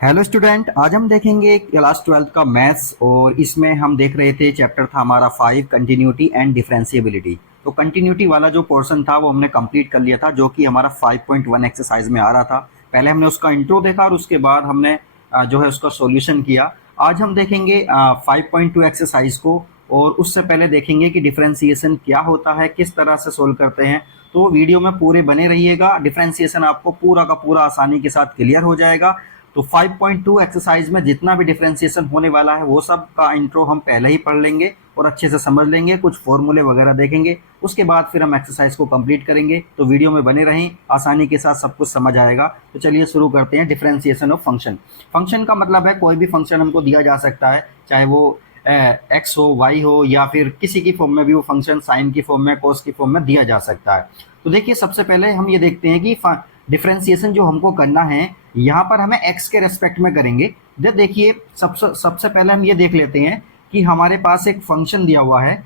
Hello student, आज हम देखेंगे क्लास 12th का मैथ्स। और इसमें हम देख रहे थे चैप्टर था हमारा 5 कंटिन्यूटी एंड डिफरेंशिएबिलिटी। तो कंटिन्यूटी वाला जो पोर्शन था वो हमने कंप्लीट कर लिया था, जो कि हमारा 5.1 एक्सरसाइज में आ रहा था। पहले हमने उसका इंट्रो देखा और उसके बाद हमने जो है उसका सॉल्यूशन किया। आज हम देखेंगे 5.2 एक्सरसाइज को, और उससे पहले देखेंगे कि डिफरेंशिएशन क्या होता है, किस तरह से सोल्व करते हैं। तो वीडियो में पूरे बने रहिएगा, डिफरेंशिएशन आपको पूरा का पूरा आसानी के साथ क्लियर हो जाएगा। तो 5.2 एक्सरसाइज में जितना भी डिफरेंशिएशन होने वाला है वो सब का इंट्रो हम पहले ही पढ़ लेंगे और अच्छे से समझ लेंगे, कुछ फॉर्मूले वगैरह देखेंगे, उसके बाद फिर हम एक्सरसाइज को कंप्लीट करेंगे। तो वीडियो में बने रहें, आसानी के साथ सब कुछ समझ आएगा। तो चलिए शुरू करते हैं। Differentiation of function. फंक्शन का मतलब है कोई भी फंक्शन हमको दिया जा सकता है, चाहे वो एक्स हो, वाई हो, या फिर किसी की फॉर्म में भी वो फंक्शन साइन की फॉर्म में, कोस की फॉर्म में दिया जा सकता है। तो देखिए, सबसे पहले हम ये देखते हैं कि डिफरेंशिएशन जो हमको करना है यहाँ पर हमें x के रेस्पेक्ट में करेंगे। देखिए, सबसे पहले हम ये देख लेते हैं कि हमारे पास एक फंक्शन दिया हुआ है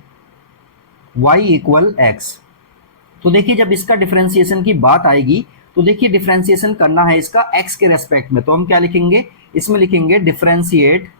y इक्वल एक्स। तो देखिए, जब इसका डिफरेंशिएशन की बात आएगी तो देखिए डिफरेंशिएशन करना है इसका x के रेस्पेक्ट में। तो हम क्या लिखेंगे, इसमें लिखेंगे differentiate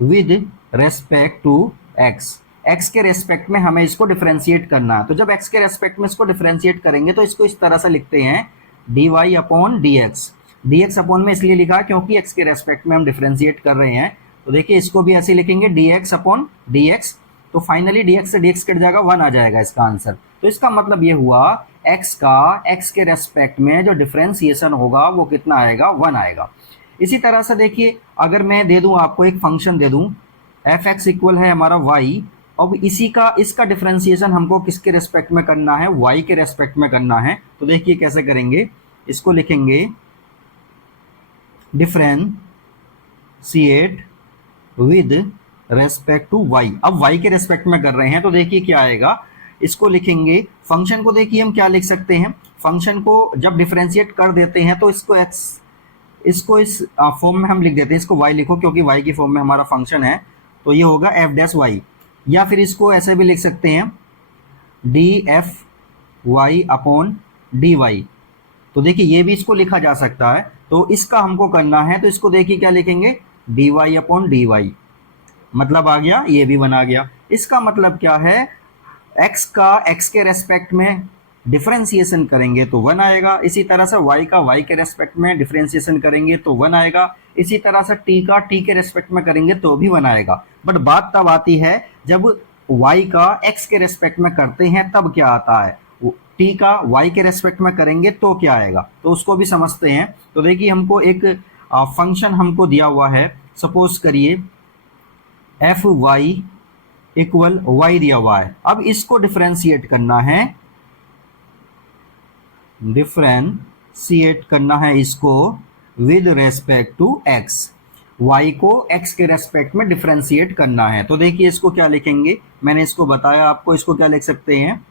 with respect to x। x के रेस्पेक्ट में हमें इसको डिफरेंशिएट करना है। तो जब x के रेस्पेक्ट में इसको डिफरेंशिएट करेंगे तो इसको इस तरह से लिखते हैं dy upon dx। dx upon में इसलिए लिखा क्योंकि x के रेस्पेक्ट में हम डिफरेंशिएट कर रहे हैं। तो देखिए, इसको भी ऐसे लिखेंगे dx अपॉन dx। तो फाइनली dx से dx कट जाएगा, 1 आ जाएगा इसका आंसर। तो इसका मतलब ये हुआ x का x के रेस्पेक्ट में जो डिफरेंशिएशन होगा वो कितना आएगा, 1 आएगा। इसी तरह से देखिए, अगर मैं दे दूं आपको एक फंक्शन दे दूं एफ एक्स इक्वल है हमारा y। अब इसका डिफरेंशिएशन हमको किसके रेस्पेक्ट में करना है, y के रेस्पेक्ट में करना है। तो देखिए कैसे करेंगे, इसको लिखेंगे differentiate with respect to y। अब y के रेस्पेक्ट में कर रहे हैं तो देखिए क्या आएगा, इसको लिखेंगे फंक्शन को। देखिए हम क्या लिख सकते हैं, फंक्शन को जब डिफरेंशिएट कर देते हैं तो इसको इस फॉर्म में हम लिख देते हैं, इसको y लिखो क्योंकि y की फॉर्म में हमारा फंक्शन है। तो ये होगा एफ डैश वाई, या फिर इसको ऐसे भी लिख सकते हैं d f y upon d y. तो देखिए ये भी इसको लिखा जा सकता है। तो इसका हमको करना है तो इसको देखिए क्या लिखेंगे, d y upon d y. मतलब आ गया, ये भी बना गया। इसका मतलब क्या है, x का x के रेस्पेक्ट में डिफरेंशिएशन करेंगे तो 1 आएगा। इसी तरह से y का y के रेस्पेक्ट में डिफरेंशिएशन करेंगे तो 1 आएगा। इसी तरह से t का t के रेस्पेक्ट में करेंगे तो भी 1 आएगा। बट बात तब आती है जब y का x के रेस्पेक्ट में करते हैं तब क्या आता है, t का y के रेस्पेक्ट में करेंगे तो क्या आएगा, तो उसको भी समझते हैं। तो देखिए, हमको एक फंक्शन हमको दिया हुआ है, सपोज करिए एफ वाई इक्वल y दिया हुआ है। अब इसको डिफरेंशिएट करना है, इसको with respect to x। y को x के रेस्पेक्ट में डिफरेंशिएट करना है। तो देखिए इसको क्या लिखेंगे, मैंने इसको बताया आपको, इसको क्या लिख सकते हैं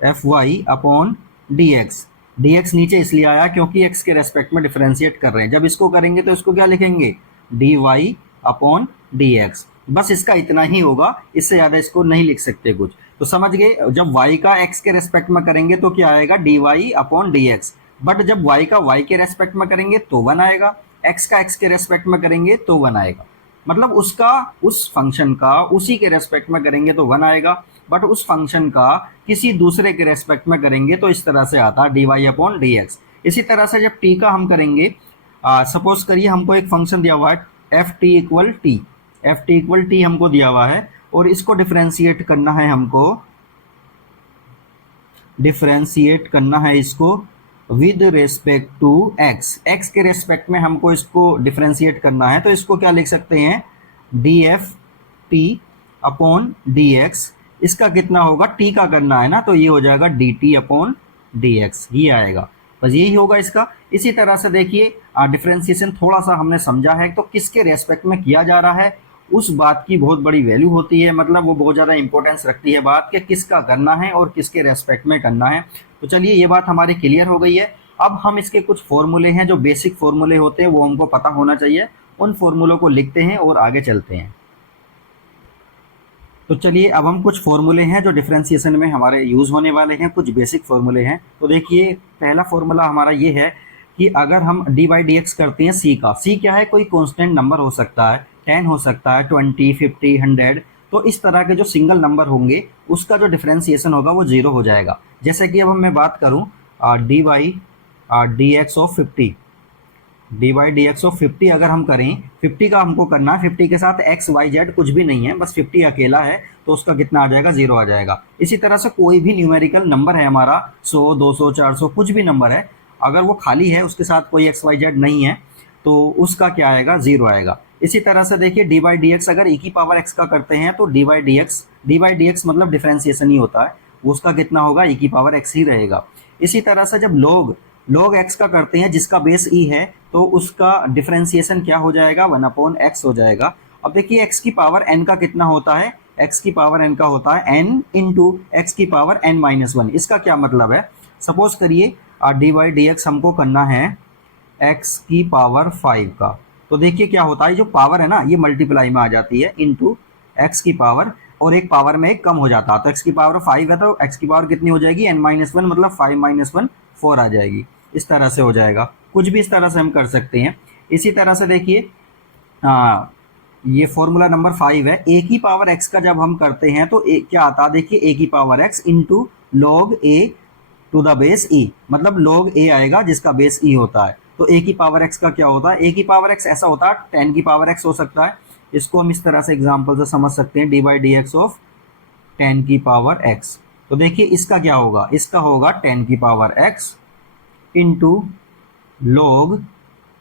f y upon d x. D x नीचे इसलिए आया क्योंकि x के रेस्पेक्ट में डिफरेंशिएट कर रहे हैं। जब इसको करेंगे तो इसको क्या लिखेंगे, d y upon d x. बस इसका इतना ही होगा, इससे ज़्यादा इसको नहीं लिख सकते कुछ। तो समझ गए, जब y का x के रेस्पेक्ट में करेंगे तो क्या आएगा, d y upon d x. But जब y का y के रेस्पेक्ट में करेंगे तो 1 आएगा, x का x के रेस्पेक्ट में करेंगे तो 1 आएगा। मतलब उसका उस फंक्शन का उसी के रेस्पेक्ट में करेंगे तो 1 आएगा, बट उस फंक्शन का किसी दूसरे के रेस्पेक्ट में करेंगे तो इस तरह से आता d y upon d x. इसी तरह से जब t का हम करेंगे, सपोज करिए हमको एक फंक्शन दिया हुआ है एफ टी इक्वल टी हमको दिया हुआ है, और इसको डिफरेंशिएट करना है, हमको डिफरेंशिएट करना है इसको विद रेस्पेक्ट टू x के रेस्पेक्ट में हमको इसको डिफरेंशिएट करना है। तो इसको क्या लिख सकते हैं, d F T upon d x. इसका कितना होगा, t का करना है ना, तो ये हो जाएगा D T upon d x, ये आएगा। बस यही होगा इसका। इसी तरह से देखिए डिफरेंशिएशन थोड़ा सा हमने समझा है, तो किसके रेस्पेक्ट में किया जा रहा है उस बात की बहुत बड़ी वैल्यू होती है, मतलब वो बहुत ज़्यादा इंपॉर्टेंस रखती है बात कि किसका करना है और किसके रेस्पेक्ट में करना है। तो चलिए ये बात हमारी क्लियर हो गई है। अब हम इसके कुछ फॉर्मूले हैं, जो बेसिक फॉर्मूले होते हैं वो हमको पता होना चाहिए। उन फॉर्मूलों को लिखते हैं और आगे चलते हैं। तो चलिए अब हम कुछ फॉर्मूले हैं जो डिफरेंशिएशन में हमारे यूज़ होने वाले हैं, कुछ बेसिक फॉर्मूले हैं। तो देखिए पहला फॉर्मूला हमारा ये है कि अगर हम डी बाई डी एक्स करते हैं सी का, सी क्या है, कोई कांस्टेंट नंबर हो सकता है, 10 हो सकता है, 20, 50, 100। तो इस तरह के जो सिंगल नंबर होंगे उसका जो डिफरेंशिएशन होगा वो जीरो हो जाएगा। जैसे कि अब मैं बात करूँ D by d x of 50, D by d x of 50 अगर हम करें, 50 का हमको करना है, 50 के साथ एक्स वाई जेड कुछ भी नहीं है, बस 50 अकेला है, तो उसका कितना आ जाएगा, जीरो आ जाएगा। इसी तरह से कोई भी न्यूमेरिकल नंबर है हमारा, 100, 200, 400, कुछ भी नंबर है, अगर वो खाली है, उसके साथ कोई एक्स वाई जेड नहीं है, तो उसका क्या आएगा, जीरो आएगा। इसी तरह से देखिए डी बाई डी एक्स अगर ई की पावर एक्स का करते हैं तो डी बाई डी एक्स मतलब डिफरेंशिएशन ही होता है, उसका कितना होगा, ई की पावर एक्स ही रहेगा। इसी तरह से जब log x का करते हैं जिसका बेस e है, तो उसका डिफरेंशिएशन क्या हो जाएगा, 1/x हो जाएगा। अब देखिए x की पावर n का कितना होता है, x की पावर n का होता है n इंटू x की पावर n-1। इसका क्या मतलब है, सपोज करिए डी बाई डी एक्स हमको करना है x की पावर 5 का, तो देखिए क्या होता है, जो पावर है ना ये मल्टीप्लाई में आ जाती है इंटू x की पावर, और एक पावर में एक कम हो जाता है, तो x की पावर 5 है तो x की पावर कितनी हो जाएगी, n-1, मतलब 5 - 1 4 आ जाएगी। इस तरह से हो जाएगा, कुछ भी इस तरह से हम कर सकते हैं। इसी तरह से देखिए ये फॉर्मूला नंबर 5 है, ए की पावर एक्स का जब हम करते हैं तो क्या आता है, देखिए ए की power x into log a to the base e, मतलब लॉग ए आएगा जिसका बेस ई होता है। तो ए की पावर एक्स का क्या होता है, ए की पावर एक्स ऐसा होता है 10 की पावर एक्स हो सकता है, इसको हम इस तरह से एग्जाम्पल से समझ सकते हैं, D by d x of 10 की पावर एक्स। तो देखिए इसका क्या होगा, इसका होगा 10 की power x into log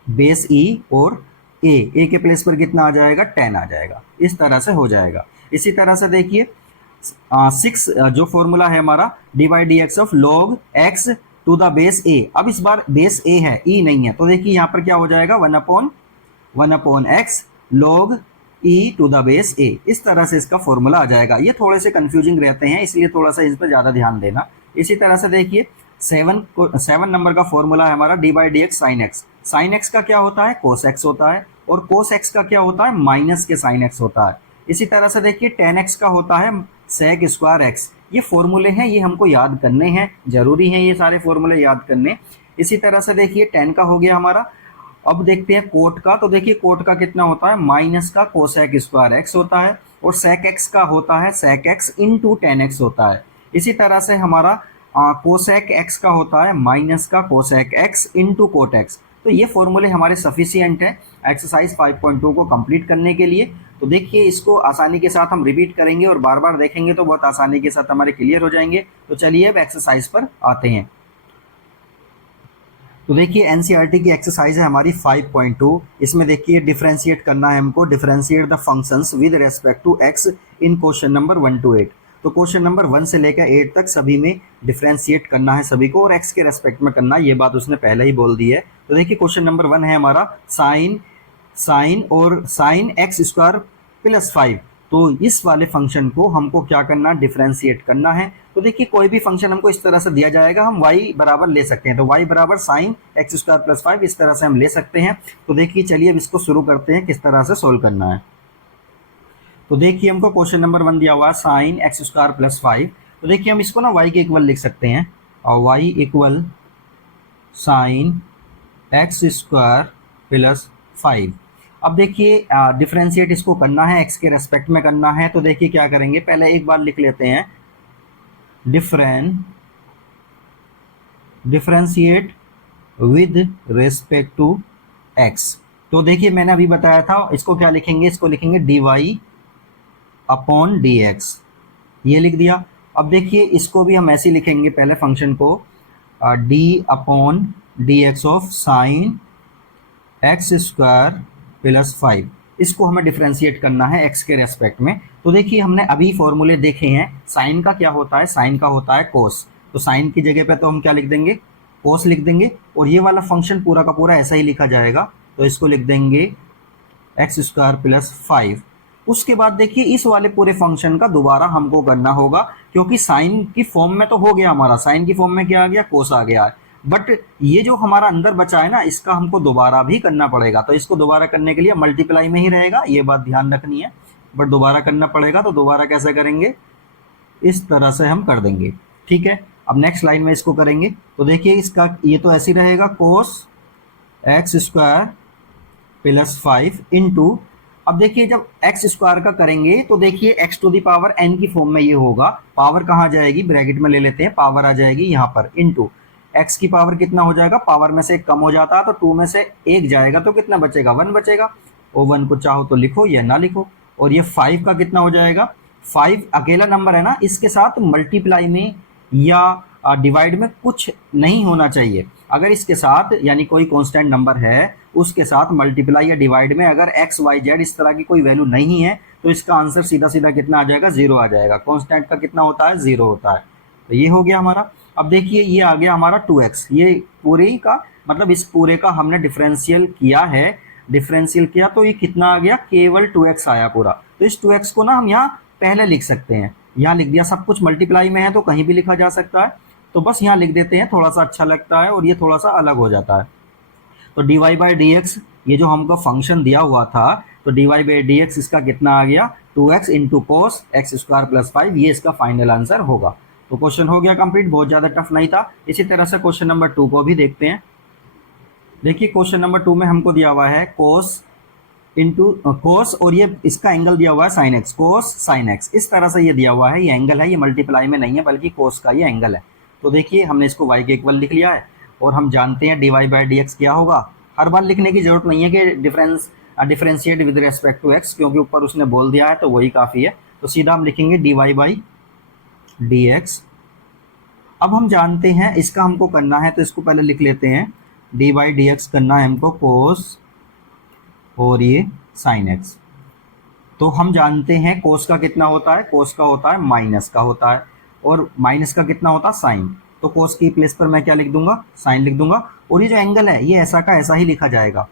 base e, और ए के प्लेस पर कितना आ जाएगा, 10 आ जाएगा। इस तरह से हो जाएगा। इसी तरह से देखिए 6 जो फॉर्मूला है हमारा, d by d x of log x to the base a. अब इस बार बेस ए है, ई नहीं है, तो देखिए यहाँ पर क्या हो जाएगा, 1/x log e to the base a. इस तरह से इसका फॉर्मूला आ जाएगा। ये थोड़े से कंफ्यूजिंग रहते हैं, इसलिए थोड़ा सा इस पर ज़्यादा ध्यान देना। इसी तरह से देखिए 7 नंबर का फॉर्मूला है हमारा, d by d x sine x. Sine x का क्या होता है, कोस एक्स होता है, और कोस एक्स का क्या होता है, माइनस के साइन एक्स होता है। इसी तरह से देखिए टेन एक्स का होता है सेक स्क्वायर एक्स। ये फॉर्मूले हैं, ये हमको याद करने हैं, जरूरी हैं ये सारे फॉर्मूले याद करने। इसी तरह से देखिए 10 का हो गया हमारा। अब देखते हैं कोट का, तो देखिए कोट का कितना होता है, माइनस का कोसेक स्क्वायर एक्स होता है, और सेक एक्स का होता है सेक एक्स इंटू 10x होता है। इसी तरह से हमारा कोसेक एक्स का होता है माइनस का cosec x into cot x. तो ये फॉर्मूले हमारे सफिशियंट है एक्सरसाइज 5.2 को कंप्लीट करने के लिए। तो देखिए इसको आसानी के साथ हम रिपीट करेंगे और बार बार देखेंगे तो बहुत आसानी के साथ हमारे क्लियर हो जाएंगे। तो चलिए अब एक्सरसाइज पर आते हैं। तो देखिए एनसीईआरटी की एक्सरसाइज है हमारी 5.2। इसमें देखिए डिफरेंशिएट करना है हमको, differentiate the functions with respect to x in question number 1 to 8। तो क्वेश्चन नंबर 1 से लेकर 8 तक सभी में डिफरेंशिएट करना है सभी को, और एक्स के रेस्पेक्ट में करना है, ये बात उसने पहले ही बोल दी है। तो देखिए क्वेश्चन नंबर 1 है हमारा साइन एक्स स्क्वायर प्लस 5। तो इस वाले फंक्शन को हमको क्या करना, डिफरेंशिएट करना है। तो देखिए कोई भी फंक्शन हमको इस तरह से दिया जाएगा, हम y बराबर ले सकते हैं, तो y बराबर साइन एक्स स्क्वायर प्लस 5 इस तरह से हम ले सकते हैं। तो देखिए चलिए अब इसको शुरू करते हैं किस तरह से सोल्व करना है। तो देखिए हमको क्वेश्चन नंबर 1 दिया हुआ है साइन एक्स स्क्वायर प्लस 5। तो देखिए हम इसको ना y के इक्वल लिख सकते हैं, और y equal sine x square plus 5। अब देखिए डिफरेंशिएट इसको करना है, x के रेस्पेक्ट में करना है। तो देखिए क्या करेंगे, पहले एक बार लिख लेते हैं differentiate with respect to x। तो देखिए मैंने अभी बताया था, इसको क्या लिखेंगे, इसको लिखेंगे dy अपॉन dx, ये लिख दिया। अब देखिए इसको भी हम ऐसे लिखेंगे, पहले फंक्शन को d upon dx of sine x square plus 5। इसको हमें डिफरेंशिएट करना है x के रेस्पेक्ट में। तो देखिए हमने अभी फॉर्मूले देखे हैं, साइन का क्या होता है, साइन का होता है कोस। तो साइन की जगह पे तो हम क्या लिख देंगे, कोस लिख देंगे, और ये वाला फंक्शन पूरा का पूरा ऐसा ही लिखा जाएगा। तो इसको लिख देंगे एक्स स्क्वायर प्लस 5। उसके बाद देखिए इस वाले पूरे फंक्शन का दोबारा हमको करना होगा, क्योंकि साइन की फॉर्म में तो हो गया हमारा, साइन की फॉर्म में क्या आ गया, कोस आ गया है। बट ये जो हमारा अंदर बचा है ना, इसका हमको दोबारा भी करना पड़ेगा। तो इसको दोबारा करने के लिए मल्टीप्लाई में ही रहेगा, ये बात ध्यान रखनी है। बट दोबारा करना पड़ेगा, तो दोबारा कैसे करेंगे, इस तरह से हम कर देंगे। ठीक है, अब नेक्स्ट लाइन में इसको करेंगे तो देखिए इसका ये तो ऐसे ही रहेगा, cos x square plus 5 into, अब देखिए जब एक्स स्क्वायर का करेंगे तो देखिए x to the power n की फॉर्म में ये होगा, पावर कहाँ जाएगी, ब्रैकेट में ले लेते हैं, पावर आ जाएगी यहाँ पर, इंटू एक्स की पावर कितना हो जाएगा, पावर में से एक कम हो जाता है तो 2 में से एक जाएगा तो कितना बचेगा, 1 बचेगा। और 1 को चाहो तो लिखो या ना लिखो। और ये 5 का कितना हो जाएगा, 5 अकेला नंबर है ना, इसके साथ मल्टीप्लाई में या डिवाइड में कुछ नहीं होना चाहिए। अगर इसके साथ यानी कोई कांस्टेंट नंबर है उसके साथ मल्टीप्लाई या डिवाइड में अगर एक्स वाई जेड इस तरह की कोई वैल्यू नहीं है तो इसका आंसर सीधा सीधा कितना आ जाएगा, 0 आ जाएगा। कांस्टेंट का कितना होता है, 0 होता है। तो ये हो गया हमारा। अब देखिए ये आ गया हमारा 2x, ये पूरे का मतलब इस पूरे का हमने डिफरेंशियल किया है, डिफरेंशियल किया तो ये कितना आ गया, केवल 2x आया पूरा। तो इस 2x को ना हम यहाँ पहले लिख सकते हैं, यहाँ लिख दिया, सब कुछ मल्टीप्लाई में है तो कहीं भी लिखा जा सकता है, तो बस यहाँ लिख देते हैं, थोड़ा सा अच्छा लगता है और ये थोड़ा सा अलग हो जाता है। तो d y by d x, ये जो हमको फंक्शन दिया हुआ था, तो d y by d x इसका कितना आ गया, 2x into cos x square plus 5, ये इसका फाइनल आंसर होगा। तो क्वेश्चन हो गया कंप्लीट, बहुत ज़्यादा टफ नहीं था। इसी तरह से क्वेश्चन नंबर 2 को भी देखते हैं। देखिए क्वेश्चन नंबर 2 में हमको दिया हुआ है कोस इंटू कोस, और ये इसका एंगल दिया हुआ है साइन एक्स, कोस साइन एक्स, इस तरह से ये दिया हुआ है, ये एंगल है, ये मल्टीप्लाई में नहीं है बल्कि कोस का ये एंगल है। तो देखिए हमने इसको y के इक्वल लिख लिया है और हम जानते हैं d y by d x क्या होगा। हर बार लिखने की जरूरत नहीं है कि differentiate with respect to x, क्योंकि ऊपर उसने बोल दिया है तो वही काफ़ी है। तो सीधा हम लिखेंगे d y by d x. अब हम जानते हैं इसका हमको करना है तो इसको पहले लिख लेते हैं, डी बाई डी एक्स करना है हमको कोस और ये साइन एक्स। तो हम जानते हैं कोस का कितना होता है, कोस का होता है माइनस का होता है, और माइनस का कितना होता है साइन। तो कोस की प्लेस पर मैं क्या लिख दूंगा, साइन लिख दूंगा। और ये जो एंगल है ये ऐसा का ऐसा ही लिखा जाएगा,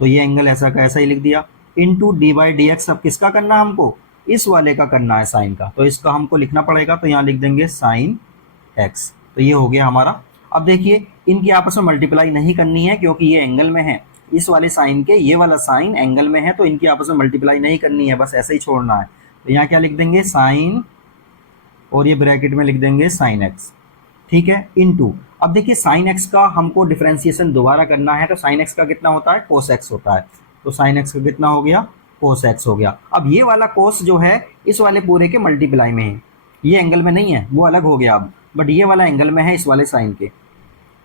तो ये एंगल ऐसा का ऐसा ही लिख दिया, into D by d x. अब किसका करना है हमको, इस वाले का करना है, साइन का, तो इसका हमको लिखना पड़ेगा, तो यहाँ लिख देंगे साइन एक्स। तो ये हो गया हमारा। अब देखिए इनकी आपस में मल्टीप्लाई नहीं करनी है क्योंकि ये एंगल में है, इस वाले साइन के ये वाला साइन एंगल में है, तो इनकी आपस में मल्टीप्लाई नहीं करनी है, बस ऐसे ही छोड़ना है। तो यहाँ क्या लिख देंगे, साइन, और ये ब्रैकेट में लिख देंगे साइन एक्स, ठीक है, इनटू। अब देखिए साइन एक्स का हमको डिफरेंशिएशन दोबारा करना है, तो साइन एक्स का कितना होता है, कोस एक्स होता है, तो साइन एक्स का कितना हो गया, कोस एक्स हो गया। अब ये वाला कोस जो है इस वाले पूरे के मल्टीप्लाई में है, ये एंगल में नहीं है, वो अलग हो गया अब, बट ये वाला एंगल में है इस वाले साइन के।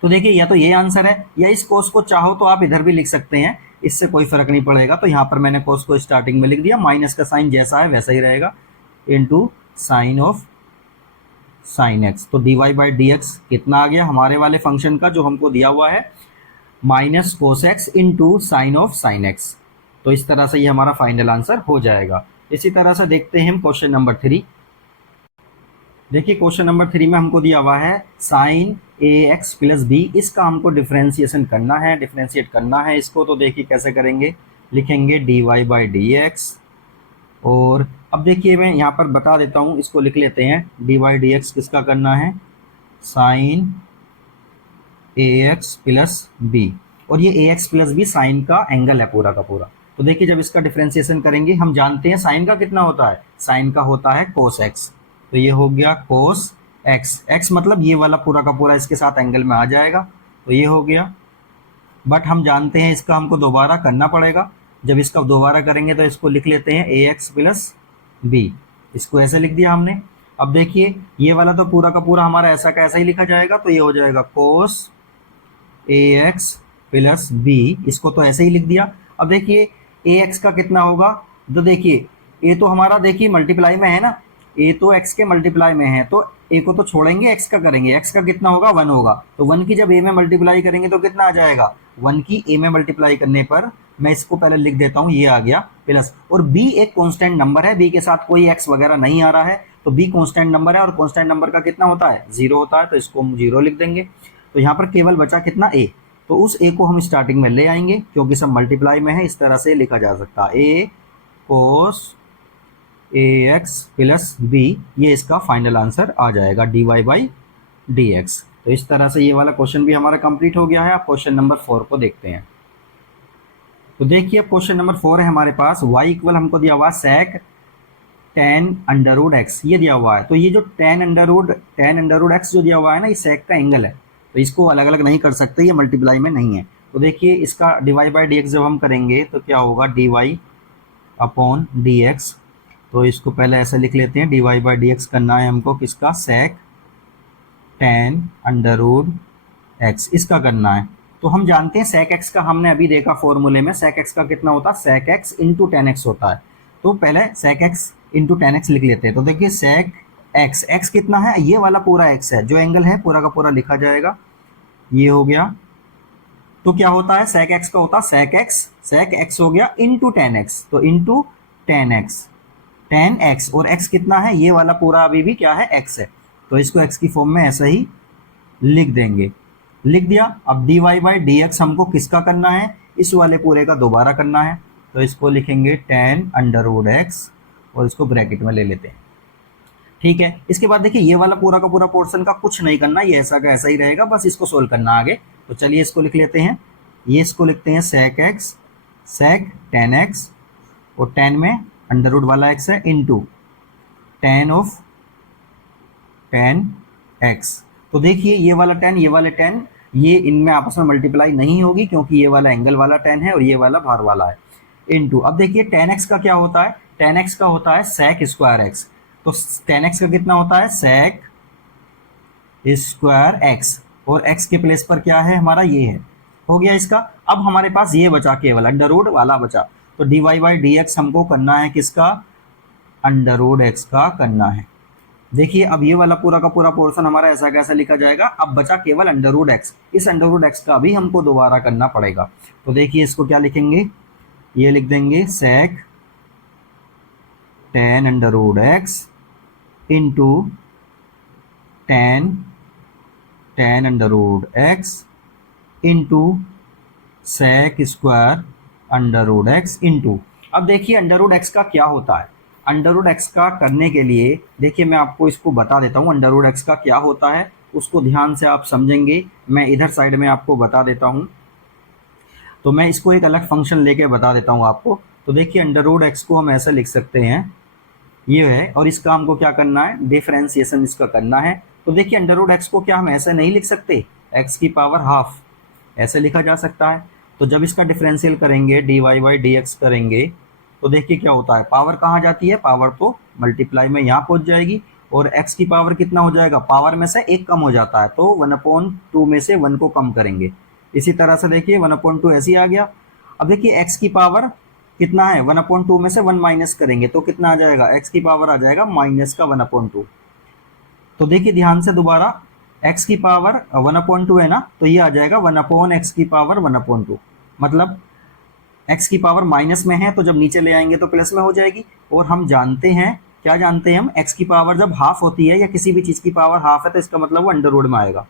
तो देखिए या तो ये आंसर है, या इस कोस को चाहो तो आप इधर भी लिख सकते हैं, इससे कोई फर्क नहीं पड़ेगा। तो यहाँ पर मैंने कोस को स्टार्टिंग में लिख दिया, माइनस का साइन जैसा है वैसा ही रहेगा, into sine of sine x. तो d y by d x कितना आ गया हमारे वाले फंक्शन का जो हमको दिया हुआ है, minus cos x into sine of sine x. तो इस तरह से ये हमारा फाइनल आंसर हो जाएगा। इसी तरह से देखते हैं हम क्वेश्चन नंबर 3। देखिए क्वेश्चन नंबर 3 में हमको दिया हुआ है sign a x plus B, इसका हमको डिफ्रेंसिएशन करना है, डिफ्रेंशिएट करना है इसको। तो देखिए कैसे करेंगे, लिखेंगे d y by d x, और अब देखिए मैं यहाँ पर बता देता हूँ, इसको लिख लेते हैं, डी वाई डी एक्स किसका करना है, sign a x plus B, और ये ए एक्स प्लस बी साइन का एंगल है पूरा का पूरा। तो देखिए जब इसका डिफ्रेंसिएशन करेंगे, हम जानते हैं साइन का कितना होता है, साइन का होता है कोस एक्स, तो ये हो गया कोस एक्स, एक्स मतलब ये वाला पूरा का पूरा इसके साथ एंगल में आ जाएगा, तो ये हो गया। बट हम जानते हैं इसका हमको दोबारा करना पड़ेगा, जब इसका दोबारा करेंगे तो इसको लिख लेते हैं ए एक्स प्लस बी, इसको ऐसे लिख दिया हमने। अब देखिए ये वाला तो पूरा का पूरा हमारा ऐसा का ऐसा ही लिखा जाएगा, तो ये हो जाएगा कोस ए एक्स प्लस बी, इसको तो ऐसे ही लिख दिया। अब देखिए ए एक्स का कितना होगा, तो देखिए ए तो हमारा देखिए मल्टीप्लाई में है ना, ए तो एक्स के मल्टीप्लाई में है, तो ए को तो छोड़ेंगे, एक्स का करेंगे, एक्स का कितना होगा 1 होगा, तो 1 की जब ए में मल्टीप्लाई करेंगे तो कितना आ जाएगा, 1 की ए में मल्टीप्लाई करने पर, मैं इसको पहले लिख देता हूँ, ये आ गया प्लस, और बी एक कांस्टेंट नंबर है, बी के साथ कोई एक्स वगैरह नहीं आ रहा है, तो बी कांस्टेंट नंबर है, और कांस्टेंट नंबर का कितना होता है 0 होता है, तो इसको हम 0 लिख देंगे। तो यहाँ पर केवल बचा कितना ए, तो उस ए को हम स्टार्टिंग में ले आएंगे क्योंकि सब मल्टीप्लाई में है, इस तरह से लिखा जा सकता है, a cos a x plus b, ये इसका फाइनल आंसर आ जाएगा d y by d x. तो इस तरह से ये वाला क्वेश्चन भी हमारा कंप्लीट हो गया है। अब क्वेश्चन नंबर 4 को देखते हैं। तो देखिए क्वेश्चन नंबर 4 है हमारे पास, y इक्वल हमको दिया हुआ sec tan under root x, ये दिया हुआ है। तो ये जो tan अंडर रूट एक्स जो दिया हुआ है ना, ये sec का एंगल है, तो इसको अलग अलग नहीं कर सकते, ये मल्टीप्लाई में नहीं है। तो देखिए इसका डिवाई बाई डी एक्स जब हम करेंगे तो क्या होगा, d y upon d x. तो इसको पहले ऐसे लिख लेते हैं, d y by d x करना है हमको किसका, sec tan under root x, इसका करना है। तो हम जानते हैं sec x का, हमने अभी देखा फॉर्मूले में sec x का कितना होता है, sec x into ten x होता है। तो पहले sec x into ten x लिख लेते हैं। तो देखिए sec x कितना है, ये वाला पूरा x है, जो एंगल है पूरा का पूरा लिखा जाएगा, ये हो गया। तो क्या होता है sec x का होता है sec x हो गया इंटू टेन एक्स, तो इंटू टेन एक्स और x कितना है, ये वाला पूरा अभी भी क्या है, x है। तो इसको x की फॉर्म में ऐसा ही लिख देंगे, लिख दिया। अब d y by d x हमको किसका करना है, इस वाले पूरे का दोबारा करना है। तो इसको लिखेंगे tan अंडर रूट एक्स और इसको ब्रैकेट में ले लेते हैं, ठीक है। इसके बाद देखिए ये वाला पूरा का पूरा पोर्शन का कुछ नहीं करना, ये ऐसा का ऐसा ही रहेगा, बस इसको सोल्व करना आगे। तो चलिए इसको लिख लेते हैं, ये इसको लिखते हैं sec tan x और tan में अंडर रूट वाला x है into tan of tan x। तो देखिए ये वाला tan ये इनमें आपस में मल्टीप्लाई नहीं होगी, क्योंकि ये वाला एंगल वाला tan है और ये वाला भार वाला है, इंटू। अब देखिए tan x का क्या होता है, tan x का होता है sec स्क्वायर x। तो tan x का कितना होता है, sec स्क्वायर x, और x के प्लेस पर क्या है हमारा, ये है, हो गया इसका। अब हमारे पास ये बचा केवल अंडर रूट वाला बचा, तो d y by d x हमको करना है किसका, अंडर रूट एक्स का करना है। देखिए अब ये वाला पूरा का पूरा पोर्शन हमारा ऐसा कैसा लिखा जाएगा, अब बचा केवल अंडर रूट एक्स, इस अंडर रूट एक्स का भी हमको दोबारा करना पड़ेगा। तो देखिए इसको क्या लिखेंगे, ये लिख देंगे sec tan under root x into tan under root x into sec square under root x into. अब देखिए अंडर रूट एक्स का क्या होता है, अंडर रूट एक्स का करने के लिए देखिए मैं आपको इसको बता देता हूँ, अंडर रूट एक्स का क्या होता है उसको ध्यान से आप समझेंगे। मैं इधर साइड में आपको बता देता हूँ, तो मैं इसको एक अलग फंक्शन लेके बता देता हूँ आपको। तो देखिए अंडर रूट एक्स को हम ऐसे लिख सकते हैं, ये है, और इसका हमको क्या करना है, डिफरेंशिएशन इसका करना है। तो देखिए अंडर रूट एक्स को क्या हम ऐसे नहीं लिख सकते, एक्स की पावर हाफ ऐसे लिखा जा सकता है। तो जब इसका डिफरेंशियल करेंगे, d y by d x करेंगे, तो देखिए क्या होता है, पावर कहाँ जाती है, पावर तो मल्टीप्लाई में यहाँ पहुँच जाएगी, और x की पावर कितना हो जाएगा, पावर में से एक कम हो जाता है, तो 1/2 में से 1 को कम करेंगे। इसी तरह से देखिए 1/2 ऐसे ही आ गया। अब देखिए x की पावर कितना है, 1/2 में से 1 माइनस करेंगे तो कितना आ जाएगा, x की पावर आ जाएगा माइनस का 1/2। तो देखिए ध्यान से दोबारा, x की पावर 1/2 है ना, तो ये आ जाएगा 1/x की पावर 1/2, मतलब x की पावर माइनस में है तो जब नीचे ले आएंगे तो प्लस में हो जाएगी। और हम जानते हैं, क्या जानते हैं हम, x की पावर जब हाफ होती है या किसी भी चीज़ की पावर हाफ है तो इसका मतलब वो अंडर रूट में आएगा।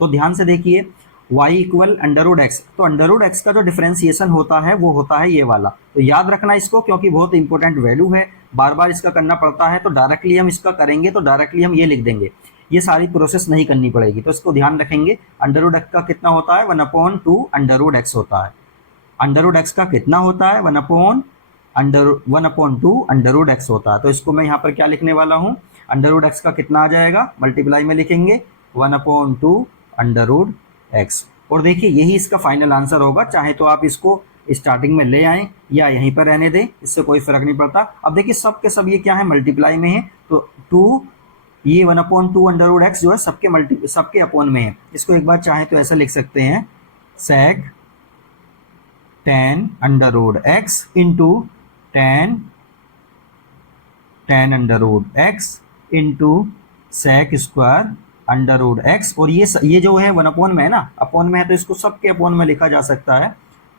तो ध्यान से देखिए y equal under root x, तो अंडर रूट एक्स का जो डिफरेंशिएशन होता है वो होता है ये वाला। तो याद रखना इसको, क्योंकि बहुत इंपॉर्टेंट वैल्यू है, बार बार इसका करना पड़ता है। तो डायरेक्टली हम इसका करेंगे तो डायरेक्टली हम ये लिख देंगे, ये सारी प्रोसेस नहीं करनी पड़ेगी। तो इसको ध्यान रखेंगे, अंडर रूट एक्स का कितना होता है, 1/2 अंडर रूट एक्स होता है। अंडर रूट एक्स का कितना होता है, 1/2 अंडर रूट एक्स होता है। तो इसको मैं यहाँ पर क्या लिखने वाला हूँ, अंडर रूट एक्स का कितना आ जाएगा, मल्टीप्लाई में लिखेंगे 1/2 अंडर रूट एक्स। और देखिए यही इसका फाइनल आंसर होगा, चाहे तो आप इसको स्टार्टिंग में ले आएँ या यहीं पर रहने दें, इससे कोई फर्क नहीं पड़ता। अब देखिए सब के सब ये क्या है, मल्टीप्लाई में है, तो 2 ये 1/2 अंडर रूट एक्स जो है सबके अपॉन में है। इसको एक बार चाहे तो ऐसा लिख सकते हैं, sec tan under root x into tan under root x into sec square under root x. और ये जो है 1/में है ना, अपॉन में है, तो इसको सबके अपॉन में लिखा जा सकता है,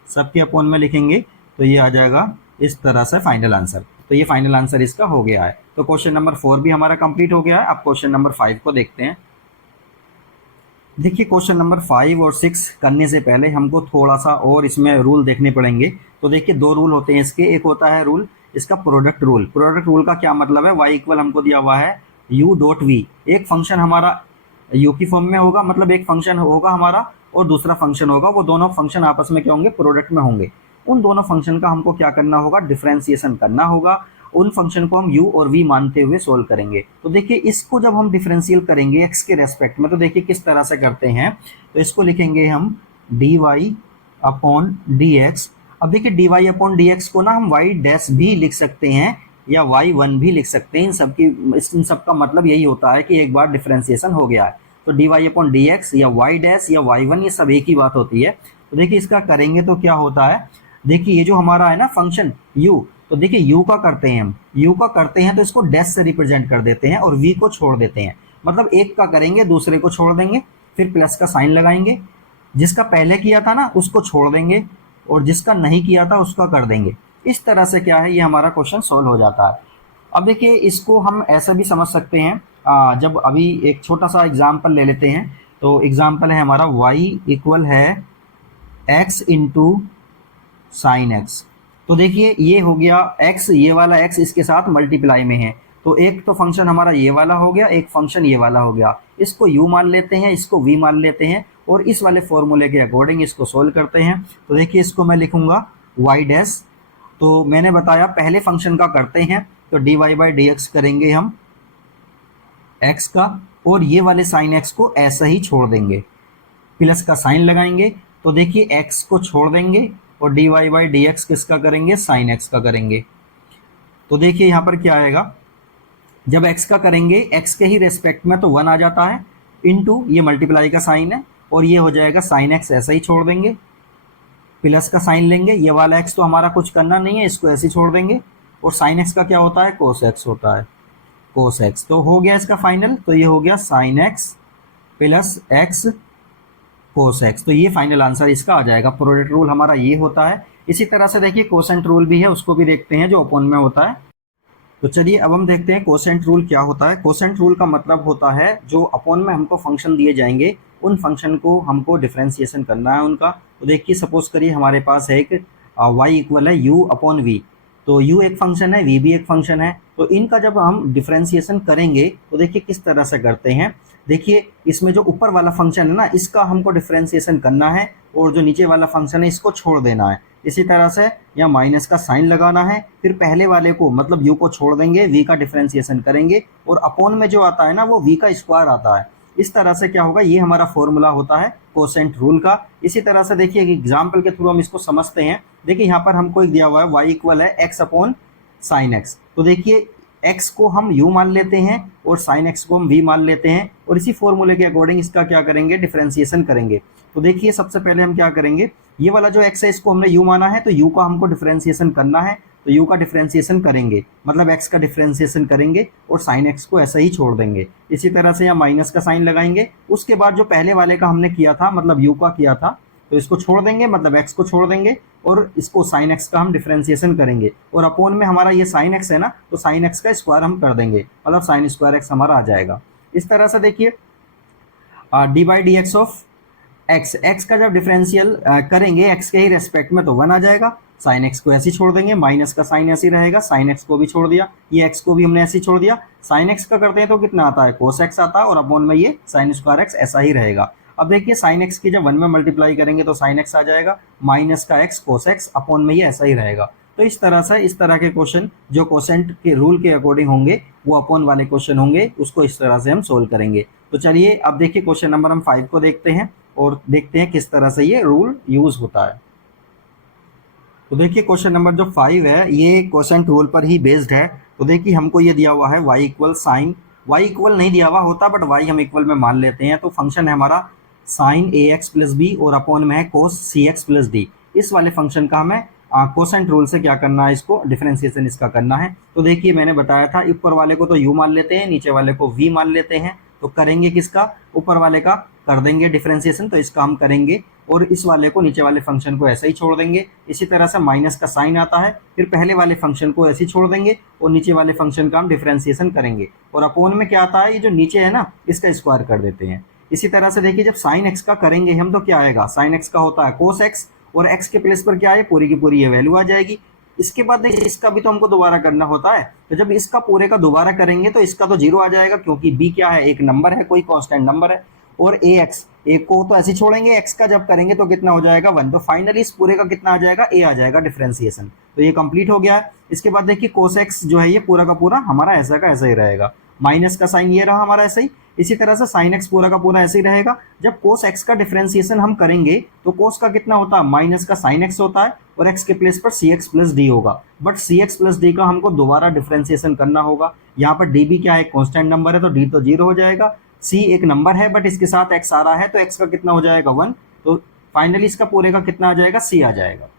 सबके अपॉन में लिखेंगे तो ये आ जाएगा इस तरह से फाइनल आंसर। तो ये फाइनल आंसर इसका हो गया है। तो क्वेश्चन नंबर 4 भी हमारा कंप्लीट हो गया है। अब क्वेश्चन नंबर 5 को देखते हैं। देखिए क्वेश्चन नंबर 5 और 6 करने से पहले हमको थोड़ा सा और इसमें रूल देखने पड़ेंगे। तो देखिए 2 रूल होते हैं इसके, एक होता है रूल इसका प्रोडक्ट रूल। प्रोडक्ट रूल का क्या मतलब है, y इक्वल हमको दिया हुआ है u.v, एक फंक्शन हमारा u की फॉर्म में होगा, मतलब एक फंक्शन होगा हमारा और दूसरा फंक्शन होगा, वो दोनों फंक्शन आपस में क्या होंगे, प्रोडक्ट में होंगे। उन दोनों फंक्शन का हमको क्या करना होगा, डिफरेंशिएशन करना होगा। उन फंक्शन को हम u और v मानते हुए सोल्व करेंगे। तो देखिए इसको जब हम डिफरेंशियल करेंगे x के रेस्पेक्ट में, तो देखिए किस तरह से करते हैं। तो इसको लिखेंगे हम dy अपॉन dx। अब देखिए dy अपॉन dx को ना हम y डैश भी लिख सकते हैं या y1 भी लिख सकते हैं। इन सब का मतलब यही होता है कि एक बार डिफरेंशिएशन हो गया है। तो dy अपॉन dx या y डैश या y1 ये सब एक ही बात होती है। तो देखिए इसका करेंगे तो क्या होता है, देखिए ये जो हमारा है ना फंक्शन u, तो देखिए u का करते हैं हम, u का करते हैं तो इसको डैश से रिप्रेजेंट कर देते हैं और v को छोड़ देते हैं। मतलब एक का करेंगे दूसरे को छोड़ देंगे, फिर प्लस का साइन लगाएंगे, जिसका पहले किया था ना उसको छोड़ देंगे और जिसका नहीं किया था उसका कर देंगे। इस तरह से क्या है, ये हमारा क्वेश्चन सोल्व हो जाता है। अब देखिए इसको हम ऐसा भी समझ सकते हैं, जब अभी एक छोटा सा एग्जाम्पल ले लेते हैं। तो एग्जाम्पल है हमारा y इक्वल है x इंटू साइन एक्स। तो देखिए ये हो गया x, ये वाला x इसके साथ मल्टीप्लाई में है, तो एक तो फंक्शन हमारा ये वाला हो गया, एक फंक्शन ये वाला हो गया। इसको u मान लेते हैं, इसको v मान लेते हैं और इस वाले फॉर्मूले के अकॉर्डिंग इसको सोल्व करते हैं। तो देखिए इसको मैं लिखूंगा y डैश, तो मैंने बताया पहले फंक्शन का करते हैं तो dy बाई डी एक्स करेंगे हम x का, और ये वाले साइन x को ऐसा ही छोड़ देंगे, प्लस का साइन लगाएंगे। तो देखिए x को छोड़ देंगे और dy बाई डी एक्स किसका करेंगे, साइन x का करेंगे। तो देखिए यहाँ पर क्या आएगा, जब x का करेंगे x के ही रेस्पेक्ट में तो 1 आ जाता है, इनटू ये मल्टीप्लाई का साइन है और ये हो जाएगा साइन x, ऐसा ही छोड़ देंगे, प्लस का साइन लेंगे। ये वाला x तो हमारा कुछ करना नहीं है, इसको ऐसे ही छोड़ देंगे। और साइन x का क्या होता है, कोस x होता है, कोस x। तो हो गया इसका फाइनल, तो ये हो गया साइन x प्लस x कोस x। तो ये फाइनल आंसर इसका आ जाएगा। प्रोडक्ट रूल हमारा ये होता है। इसी तरह से देखिए कोसेंट रूल भी है, उसको भी देखते हैं जो अपॉन में होता है। तो चलिए अब हम देखते हैं कोसेंट रूल क्या होता है। कोसेंट रूल का मतलब होता है जो अपॉन में हमको फंक्शन दिए जाएंगे उन फंक्शन को हमको डिफरेंशिएशन करना है उनका। तो देखिए सपोज करिए हमारे पास है एक y इक्वल है u अपॉन v। तो u एक फंक्शन है, v भी एक फंक्शन है। तो इनका जब हम डिफरेंशिएशन करेंगे तो देखिए किस तरह से करते हैं। देखिए इसमें जो ऊपर वाला फंक्शन है ना, इसका हमको डिफरेंशिएशन करना है और जो नीचे वाला फंक्शन है इसको छोड़ देना है। इसी तरह से यहाँ माइनस का साइन लगाना है, फिर पहले वाले को मतलब u को छोड़ देंगे, v का डिफरेंशिएशन करेंगे और अपॉन में जो आता है ना वो v का स्क्वायर आता है। इस तरह से क्या होगा, ये हमारा फॉर्मूला होता है कोसेंट रूल का। इसी तरह से देखिए एक एग्जाम्पल के थ्रू हम इसको समझते हैं। देखिए यहाँ पर हमको एक दिया हुआ है y इक्वल है x अपॉन साइन एक्स। तो देखिए x को हम u मान लेते हैं और साइन x को हम v मान लेते हैं और इसी फॉर्मूले के अकॉर्डिंग इसका क्या करेंगे, डिफरेंशिएशन करेंगे। तो देखिए सबसे पहले हम क्या करेंगे, ये वाला जो x है इसको हमने u माना है तो u का हमको डिफरेंशिएशन करना है। तो u का डिफरेंशिएशन करेंगे मतलब x का डिफरेंशिएशन करेंगे और साइन x को ऐसा ही छोड़ देंगे। इसी तरह से यहाँ माइनस का साइन लगाएंगे। उसके बाद जो पहले वाले का हमने किया था मतलब u का किया था तो इसको छोड़ देंगे, मतलब x को छोड़ देंगे और इसको साइन x का हम डिफरेंशिएशन करेंगे और अपॉन में हमारा ये साइन x है ना, तो साइन x का स्क्वायर हम कर देंगे, मतलब साइन स्क्वायर x हमारा आ जाएगा। इस तरह से देखिए D by d x of x का जब डिफरेंशियल करेंगे x के ही रेस्पेक्ट में तो 1 आ जाएगा। साइन x को ऐसे ही छोड़ देंगे, माइनस का साइन ऐसे ही रहेगा, साइन x को भी छोड़ दिया, ये x को भी हमने ऐसे ही छोड़ दिया। साइन x का करते हैं तो कितना आता है, कोस x आता है और अपॉन में ये साइन स्क्वायर x ऐसा ही रहेगा। अब देखिए साइन x की जब 1 में मल्टीप्लाई करेंगे तो साइन x आ जाएगा, माइनस का x कोस x अपॉन में ये ऐसा ही रहेगा। तो इस तरह से इस तरह के क्वेश्चन जो कोसेंट के रूल के अकॉर्डिंग होंगे वो अपॉन वाले क्वेश्चन होंगे, उसको इस तरह से हम सोल्व करेंगे। तो चलिए अब देखिए क्वेश्चन नंबर हम 5 को देखते हैं और देखते हैं किस तरह से ये रूल यूज होता है। तो देखिए क्वेश्चन नंबर जो 5 है ये कोसेंट रूल पर ही बेस्ड है। तो देखिए हमको ये दिया हुआ है y equal sine, y equal नहीं दिया हुआ होता बट y हम इक्वल में मान लेते हैं। तो फंक्शन है हमारा साइन ax प्लस बी और अपॉन में है कोस cx प्लस डी। इस वाले फंक्शन का हमें कोसेंट रूल से क्या करना है, इसको डिफरेंशिएशन इसका करना है। तो देखिए मैंने बताया था ऊपर वाले को तो u मान लेते हैं, नीचे वाले को v मान लेते हैं। तो करेंगे किसका, ऊपर वाले का कर देंगे डिफरेंशिएशन, तो इसका हम करेंगे और इस वाले को नीचे वाले फंक्शन को ऐसे ही छोड़ देंगे। इसी तरह से माइनस का साइन आता है, फिर पहले वाले फंक्शन को ऐसे ही छोड़ देंगे और नीचे वाले फंक्शन का हम डिफरेंशिएशन करेंगे और अपॉन में क्या आता है, ये जो नीचे है ना इसका स्क्वायर कर देते हैं। इसी तरह से देखिए जब साइन एक्स का करेंगे हम तो क्या आएगा, साइन एक्स का होता है कोस एक्स और एक्स के प्लेस पर क्या है, पूरी की पूरी ये वैल्यू आ जाएगी। इसके बाद देखिए इसका भी तो हमको दोबारा करना होता है, तो जब इसका पूरे का दोबारा करेंगे तो इसका तो 0 आ जाएगा क्योंकि b क्या है, एक नंबर है, कोई कांस्टेंट नंबर है। और ए एक्स, ए को तो ऐसे छोड़ेंगे, एक्स का जब करेंगे तो कितना हो जाएगा 1। तो फाइनली इस पूरे का कितना आ जाएगा, ए आ जाएगा डिफरेंशिएशन। तो ये कंप्लीट हो गया है। इसके बाद देखिए कोस एक्स जो है ये पूरा का पूरा हमारा ऐसा का ऐसा ही रहेगा, माइनस का साइन ये रहा हमारा ऐसे ही। इसी तरह से साइन एक्स पूरा का पूरा ऐसे ही रहेगा। जब कोस एक्स का डिफरेंशिएशन हम करेंगे तो कोस का कितना होता है, माइनस का साइन एक्स होता है और एक्स के प्लेस पर सी एक्स प्लस डी होगा। But c x plus d का हमको दोबारा डिफरेंशिएशन करना होगा। यहाँ पर डी भी क्या है, कॉन्स्टेंट नंबर है तो डी तो 0 हो जाएगा। सी एक नंबर है बट इसके साथ एक्स आ रहा है तो एक्स का कितना हो जाएगा 1। तो फाइनली इसका पूरे का कितना आ जाएगा, सी आ जाएगा।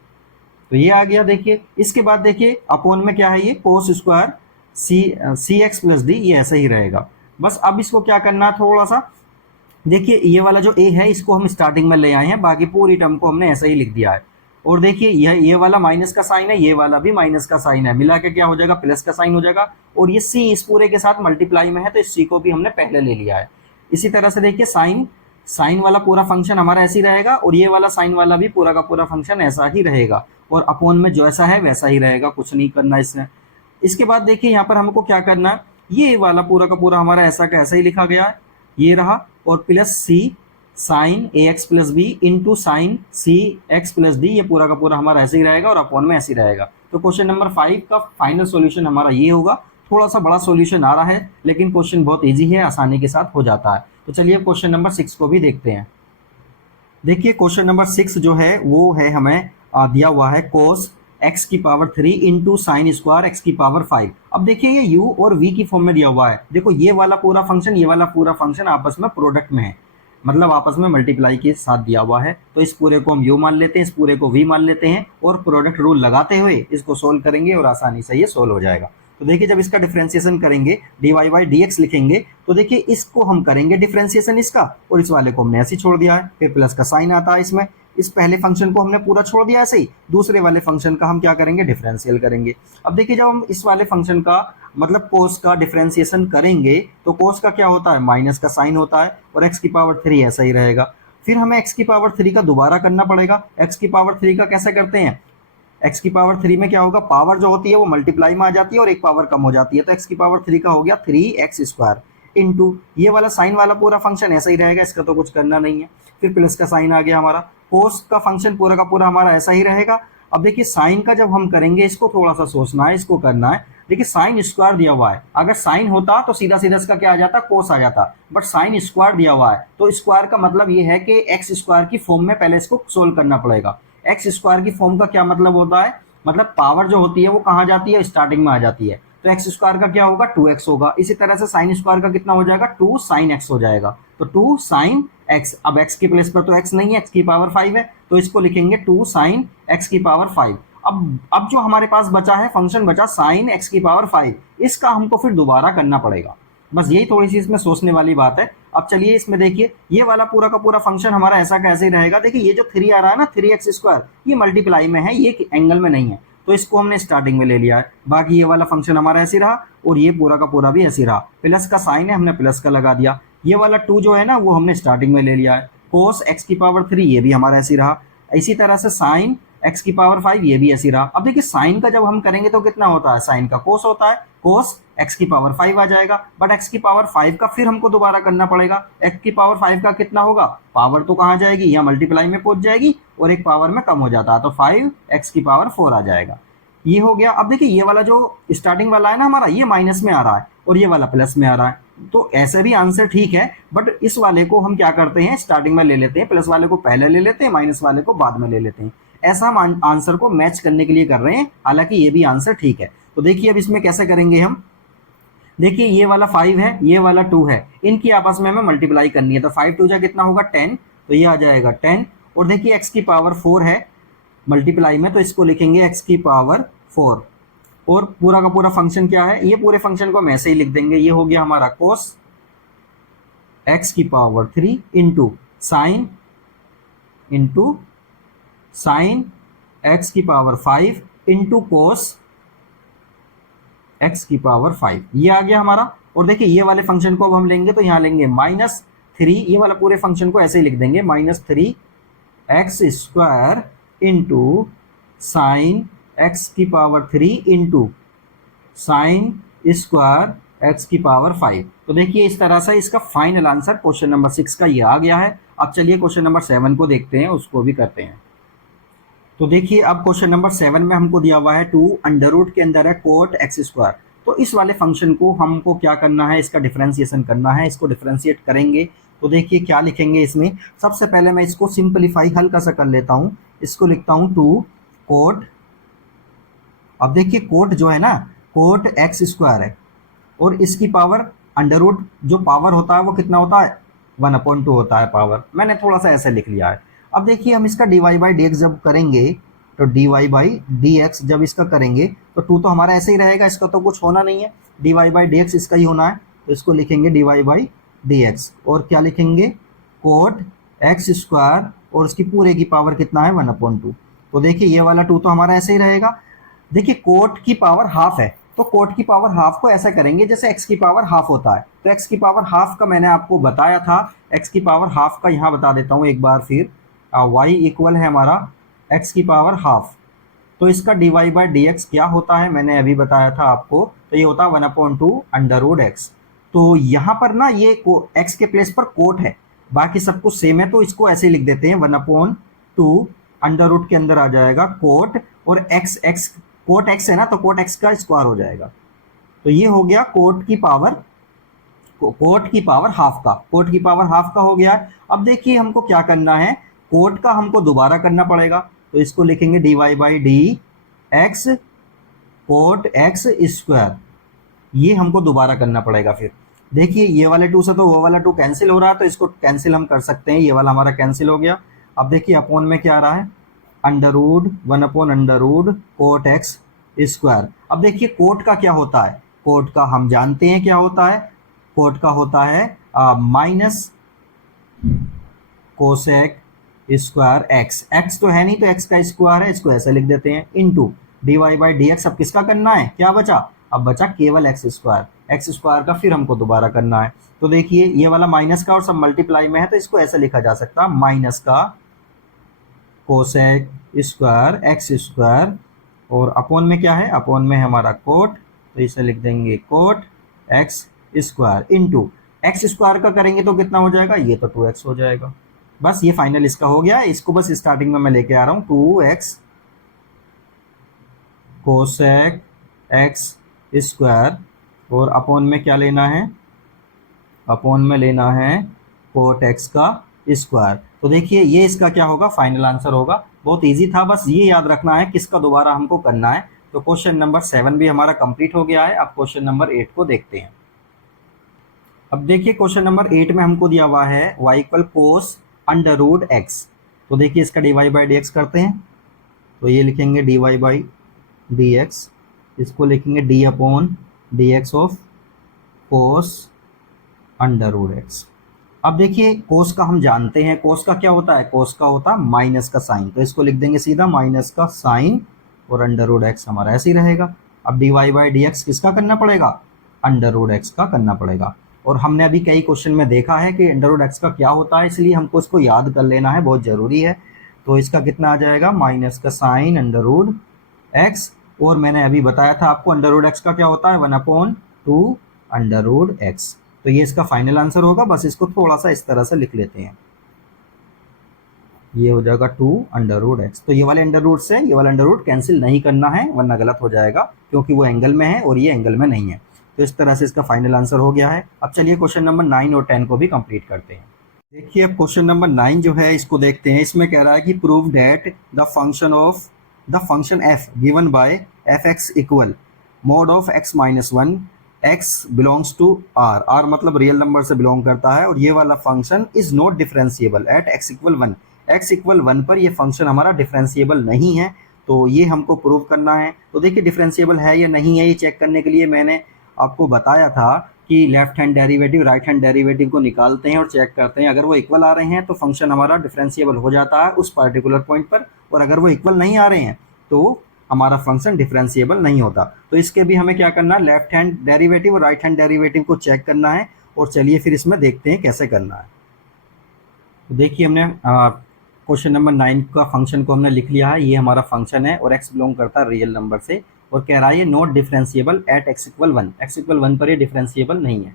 तो ये आ गया। देखिए इसके बाद देखिए अपोन में क्या है, ये कोस स्क्वायर सी एक्स प्लस डी, ये ऐसा ही रहेगा। बस अब इसको क्या करना है, थोड़ा सा देखिए ये वाला जो ए है इसको हम स्टार्टिंग में ले आए हैं, बाकी पूरी टर्म को हमने ऐसा ही लिख दिया है। और देखिए ये वाला माइनस का साइन है, ये वाला भी माइनस का साइन है, मिला के क्या हो जाएगा, प्लस का साइन हो जाएगा। और ये सी इस पूरे के साथ मल्टीप्लाई में है तो इस सी को भी हमने पहले ले लिया है। इसी तरह से देखिए साइन वाला पूरा फंक्शन हमारा ऐसे ही रहेगा और ये वाला साइन वाला भी पूरा का पूरा फंक्शन ऐसा ही रहेगा। और अपोन में जो ऐसा है वैसा ही रहेगा, कुछ नहीं करना इसमें। इसके बाद देखिए यहाँ पर हमको क्या करना है, ये वाला पूरा का पूरा हमारा ऐसा का ऐसा ही लिखा गया है, ये रहा। और plus c sine a x plus b into sine c x plus d, ये पूरा का पूरा हमारा ऐसे ही रहेगा और अपोन में ऐसे ही रहेगा। तो क्वेश्चन नंबर 5 का फाइनल सॉल्यूशन हमारा ये होगा। थोड़ा सा बड़ा सॉल्यूशन आ रहा है लेकिन क्वेश्चन बहुत इजी है, आसानी के साथ हो जाता है। तो चलिए क्वेश्चन नंबर 6 को भी देखते हैं। देखिए क्वेश्चन नंबर 6 जो है वो है हमें दिया हुआ है कोस एक्स की power 3 into sine square x की पावर 5। अब देखिए ये u और v की फॉर्म में दिया हुआ है। देखो ये वाला पूरा फंक्शन ये वाला पूरा फंक्शन आपस में प्रोडक्ट में है, मतलब आपस में मल्टीप्लाई के साथ दिया हुआ है। तो इस पूरे को हम u मान लेते हैं, इस पूरे को v मान लेते हैं और प्रोडक्ट रूल लगाते हुए इसको सोल्व करेंगे और आसानी से ये सोल्व हो जाएगा। तो देखिए जब इसका डिफरेंशिएशन करेंगे dy बाई dx लिखेंगे तो देखिए इसको हम करेंगे डिफरेंशिएशन इसका और इस वाले को हमने ऐसे छोड़ दिया है। फिर प्लस का साइन आता है इसमें, इस पहले फंक्शन को हमने पूरा छोड़ दिया ऐसे ही, दूसरे वाले फंक्शन का हम क्या करेंगे, डिफरेंशियल करेंगे। अब देखिए जब हम इस वाले फंक्शन का मतलब कोस का डिफरेंशिएशन करेंगे तो कोस का क्या होता है, माइनस का साइन होता है और एक्स की पावर 3 ऐसा ही रहेगा। फिर हमें एक्स की पावर 3 का दोबारा करना पड़ेगा। एक्स की पावर 3 का कैसे करते हैं, एक्स की पावर 3 में क्या होगा, पावर जो होती है वो मल्टीप्लाई में आ जाती है और एक पावर कम हो जाती है। तो एक्स की पावर 3 का हो गया 3x स्क्वायर इंटू ये वाला साइन वाला पूरा फंक्शन ऐसा ही रहेगा, इसका तो कुछ करना नहीं है। फिर प्लस का साइन आ गया हमारा, कोस का फंक्शन पूरा का पूरा हमारा ऐसा ही रहेगा। अब देखिए साइन का जब हम करेंगे इसको थोड़ा सा सोचना है, इसको करना है। देखिए साइन स्क्वायर दिया हुआ है, अगर साइन होता तो सीधा सीधा इसका क्या आ जाता, कोस आ जाता। बट साइन स्क्वायर दिया हुआ है तो स्क्वायर का मतलब ये है कि एक्स स्क्वायर की फॉर्म में पहले इसको सोल्व करना पड़ेगा। एक्स स्क्वायर की फॉर्म का क्या मतलब होता है, मतलब पावर जो होती है वो कहाँ जाती है, स्टार्टिंग में आ जाती है। तो एक्स स्क्वायर का क्या होगा, 2x होगा। इसी तरह से साइन स्क्वायर का कितना हो जाएगा, 2 साइन x हो जाएगा। तो 2 साइन x, अब x की प्लेस पर तो x नहीं है, x की पावर 5 है तो इसको लिखेंगे 2 साइन x की पावर 5। अब जो हमारे पास बचा है फंक्शन बचा साइन x की पावर 5, इसका हमको फिर दोबारा करना पड़ेगा। बस यही थोड़ी सी इसमें सोचने वाली बात है। अब चलिए इसमें देखिए ये वाला पूरा का पूरा फंक्शन हमारा ऐसा कैसे ही रहेगा। देखिए ये जो 3 आ रहा है ना, 3x स्क्वायर, ये मल्टीप्लाई में है, ये एंगल में नहीं है तो इसको हमने स्टार्टिंग में ले लिया है। बाकी ये वाला फंक्शन हमारा ऐसे रहा और ये पूरा का पूरा भी ऐसे रहा। प्लस का साइन है, हमने प्लस का लगा दिया। ये वाला 2 जो है ना वो हमने स्टार्टिंग में ले लिया है। कोस एक्स की पावर 3 ये भी हमारा ऐसे रहा। इसी तरह से साइन एक्स की पावर 5 ये भी ऐसे रहा। अब देखिए साइन का जब हम करेंगे तो कितना होता है, साइन का कोस होता है, कोस एक्स की पावर 5 आ जाएगा। बट एक्स की पावर 5 का फिर हमको दोबारा करना पड़ेगा। एक्स की पावर 5 का कितना होगा, पावर तो कहाँ जाएगी, यहाँ मल्टीप्लाई में पहुंच जाएगी और एक पावर में कम हो जाता है तो 5x की पावर 4 आ जाएगा। ये हो गया। अब देखिए ये वाला जो स्टार्टिंग वाला है ना हमारा, ये माइनस में आ रहा है और ये वाला प्लस में आ रहा है। तो ऐसे भी आंसर ठीक है, बट इस वाले को हम क्या करते हैं, स्टार्टिंग में ले लेते हैं, प्लस वाले को पहले ले लेते हैं, माइनस वाले को बाद में ले लेते हैं। ऐसा हम आंसर को मैच करने के लिए कर रहे हैं, हालांकि ये भी आंसर ठीक है। तो देखिए अब इसमें कैसे करेंगे हम, देखिए ये वाला 5 है, ये वाला 2 है, इनकी आपस में हमें मल्टीप्लाई करनी है। तो 5 2 जा कितना होगा 10, तो ये आ जाएगा 10। और देखिए एक्स की पावर 4 है मल्टीप्लाई में, तो इसको लिखेंगे एक्स की पावर 4। और पूरा का पूरा फंक्शन क्या है, ये पूरे फंक्शन को हम ऐसे ही लिख देंगे। ये हो गया हमारा कोस एक्स की पावर 3 इंटू साइन एक्स की पावर 5 इंटू कोस एक्स की पावर 5, ये आ गया हमारा। और देखिए ये वाले फंक्शन को अब हम लेंगे तो यहाँ लेंगे -3, ये वाला पूरे फंक्शन को ऐसे ही लिख देंगे -3x square into sine x की power 3 into sine square x की पावर 5। तो देखिए इस तरह से इसका फाइनल आंसर क्वेश्चन नंबर 6 का ये आ गया है। अब चलिए क्वेश्चन नंबर 7 को देखते हैं, उसको भी करते हैं। तो देखिए अब क्वेश्चन नंबर 7 में हमको दिया हुआ है 2 अंडर रूट के अंदर है कोट एक्स स्क्वायर। तो इस वाले फंक्शन को हमको क्या करना है, इसका डिफरेंशिएशन करना है। इसको डिफरेंशिएट करेंगे तो देखिए क्या लिखेंगे इसमें। सबसे पहले मैं इसको सिंपलीफाई हल्का सा कर लेता हूँ। इसको लिखता हूँ 2 कोट, अब देखिए कोट जो है ना, कोट एक्स स्क्वायर है और इसकी पावर अंडर रूट, जो पावर होता है वो कितना होता है, 1/2 होता है पावर। मैंने थोड़ा सा ऐसे लिख लिया है। अब देखिए हम इसका d y by d x जब करेंगे, तो d y by d x जब इसका करेंगे तो 2 तो हमारा ऐसे ही रहेगा, इसका तो कुछ होना नहीं है। D y by d x इसका ही होना है, तो इसको लिखेंगे d y by d x. और क्या लिखेंगे, कोट एक्स स्क्वायर और उसकी पूरे की पावर कितना है, 1/2। तो देखिए ये वाला 2 तो हमारा ऐसे ही रहेगा। देखिए कोट की पावर हाफ है, तो कोट की पावर हाफ को ऐसा करेंगे जैसे एक्स की पावर हाफ होता है। तो एक्स की पावर हाफ का मैंने आपको बताया था, एक्स की पावर हाफ का यहाँ बता देता हूँ एक बार फिर। वाई इक्वल है हमारा एक्स की पावर हाफ। तो इसका d y by d x क्या होता है, मैंने अभी बताया था आपको। तो ये होता है 1/2 अंडर रूट एक्स। तो यहाँ पर ना ये एक्स के प्लेस पर कोट है, बाकी सब कुछ सेम है, तो इसको ऐसे लिख देते हैं 1/2 अंडर रूट के अंदर आ जाएगा कोट, और एक्स एक्स कोट एक्स है ना, तो कोट एक्स का स्क्वायर हो जाएगा। तो ये हो गया कोट की पावर, कोट की पावर हाफ का, कोट की पावर हाफ का हो गया। अब देखिए हमको क्या करना है, कोट का हमको दोबारा करना पड़ेगा। तो इसको लिखेंगे d y by d x cot x square, ये हमको दोबारा करना पड़ेगा। फिर देखिए ये वाले 2 से तो वो वाला 2 कैंसिल हो रहा है, तो इसको कैंसिल हम कर सकते हैं, ये वाला हमारा कैंसिल हो गया। अब देखिए अपॉन में क्या आ रहा है, under root 1/√, cot x square. अब देखिए कोट का क्या होता है, कोट का हम जानते हैं क्या होता है, कोट का होता है minus cosec square x. X तो है नहीं, तो एक्स का स्क्वायर है, इसको ऐसे लिख देते हैं, into d y by d x. अब किसका करना है, क्या बचा, अब बचा केवल एक्स स्क्वायर। एक्स स्क्वायर का फिर हमको दोबारा करना है। तो देखिए ये वाला माइनस का और सब मल्टीप्लाई में है, तो इसको ऐसे लिखा जा सकता है, माइनस का कोसेक स्क्वायर एक्स स्क्वायर, और अपॉन में क्या है, अपॉन में हमारा कोट, तो इसे लिख देंगे cot x square into x square का करेंगे तो कितना हो जाएगा, ये तो 2x हो जाएगा। बस ये फाइनल इसका हो गया। इसको बस स्टार्टिंग में मैं लेके आ रहा हूँ, 2x कोसेक एक्स स्क्वायर, और अपॉन में क्या लेना है, अपॉन में लेना है कोट एक्स का स्क्वायर। तो देखिए ये इसका क्या होगा, फाइनल आंसर होगा। बहुत इजी था, बस ये याद रखना है किसका दोबारा हमको करना है। तो क्वेश्चन नंबर 7 भी हमारा कंप्लीट हो गया है। अब क्वेश्चन नंबर 8 को देखते हैं। अब देखिए क्वेश्चन नंबर 8 में हमको दिया हुआ है y equal cos under root x. तो देखिए इसका d y by d x करते हैं। तो ये लिखेंगे d y by d x, इसको लिखेंगे d upon d x of cos under root x. अब देखिए कोस का हम जानते हैं, कोस का क्या होता है, कोस का होता है माइनस का साइन, तो इसको लिख देंगे सीधा माइनस का साइन, और अंडर रूट एक्स हमारा ऐसे ही रहेगा। अब d y by d x किसका करना पड़ेगा, अंडर रूट एक्स का करना पड़ेगा। और हमने अभी कई क्वेश्चन में देखा है कि अंडर रूट एक्स का क्या होता है, इसलिए हमको इसको याद कर लेना है, बहुत ज़रूरी है। तो इसका कितना आ जाएगा, माइनस का साइन अंडर रूट एक्स, और मैंने अभी बताया था आपको अंडर रूट एक्स का क्या होता है, 1/2 अंडर रूट एक्स। तो ये इसका फाइनल आंसर होगा। बस इसको थोड़ा सा इस तरह से लिख लेते हैं, ये हो जाएगा 2 अंडर रूट एक्स। तो ये वाले अंडर रूट से ये वाला अंडर रूट कैंसिल नहीं करना है, वरना गलत हो जाएगा, क्योंकि वो एंगल में है और ये एंगल में नहीं है। तो इस तरह से इसका फाइनल आंसर हो गया है। अब चलिए क्वेश्चन नंबर 9 और 10 को भी कंप्लीट करते हैं। देखिए अब क्वेश्चन नंबर 9 जो है इसको देखते हैं। इसमें कह रहा है कि prove that the function f given by f(x) equal mod of x minus 1 x belongs to r। r मतलब रियल नंबर से बिलोंग करता है, और ये वाला function is not differentiable at x equal 1। x equal 1 पर ये फंक्शन हमारा डिफरेंशिएबल नहीं है। तो ये हमको प्रूव करना है। तो देखिए डिफरेंशिएबल है या नहीं है, ये चेक करने के लिए मैंने आपको बताया था कि left hand derivative right hand derivative को निकालते हैं और चेक करते हैं। अगर वो इक्वल आ रहे हैं तो फंक्शन हमारा डिफरेंशिएबल हो जाता है उस पर्टिकुलर पॉइंट पर, और अगर वो इक्वल नहीं आ रहे हैं तो हमारा फंक्शन डिफरेंशिएबल नहीं होता। तो इसके भी हमें क्या करना है, लेफ्ट हैंड डेरिवेटिव और राइट हैंड डेरिवेटिव को चेक करना है। और चलिए फिर इसमें देखते हैं कैसे करना है। तो देखिए हमने क्वेश्चन नंबर 9 का फंक्शन को हमने लिख लिया है। ये हमारा फंक्शन है और x बिलोंग करता है रियल नंबर से। और कह रहा है ये not differentiable eight x equal one, x equal one पर ये डिफरेंशिएबल नहीं है।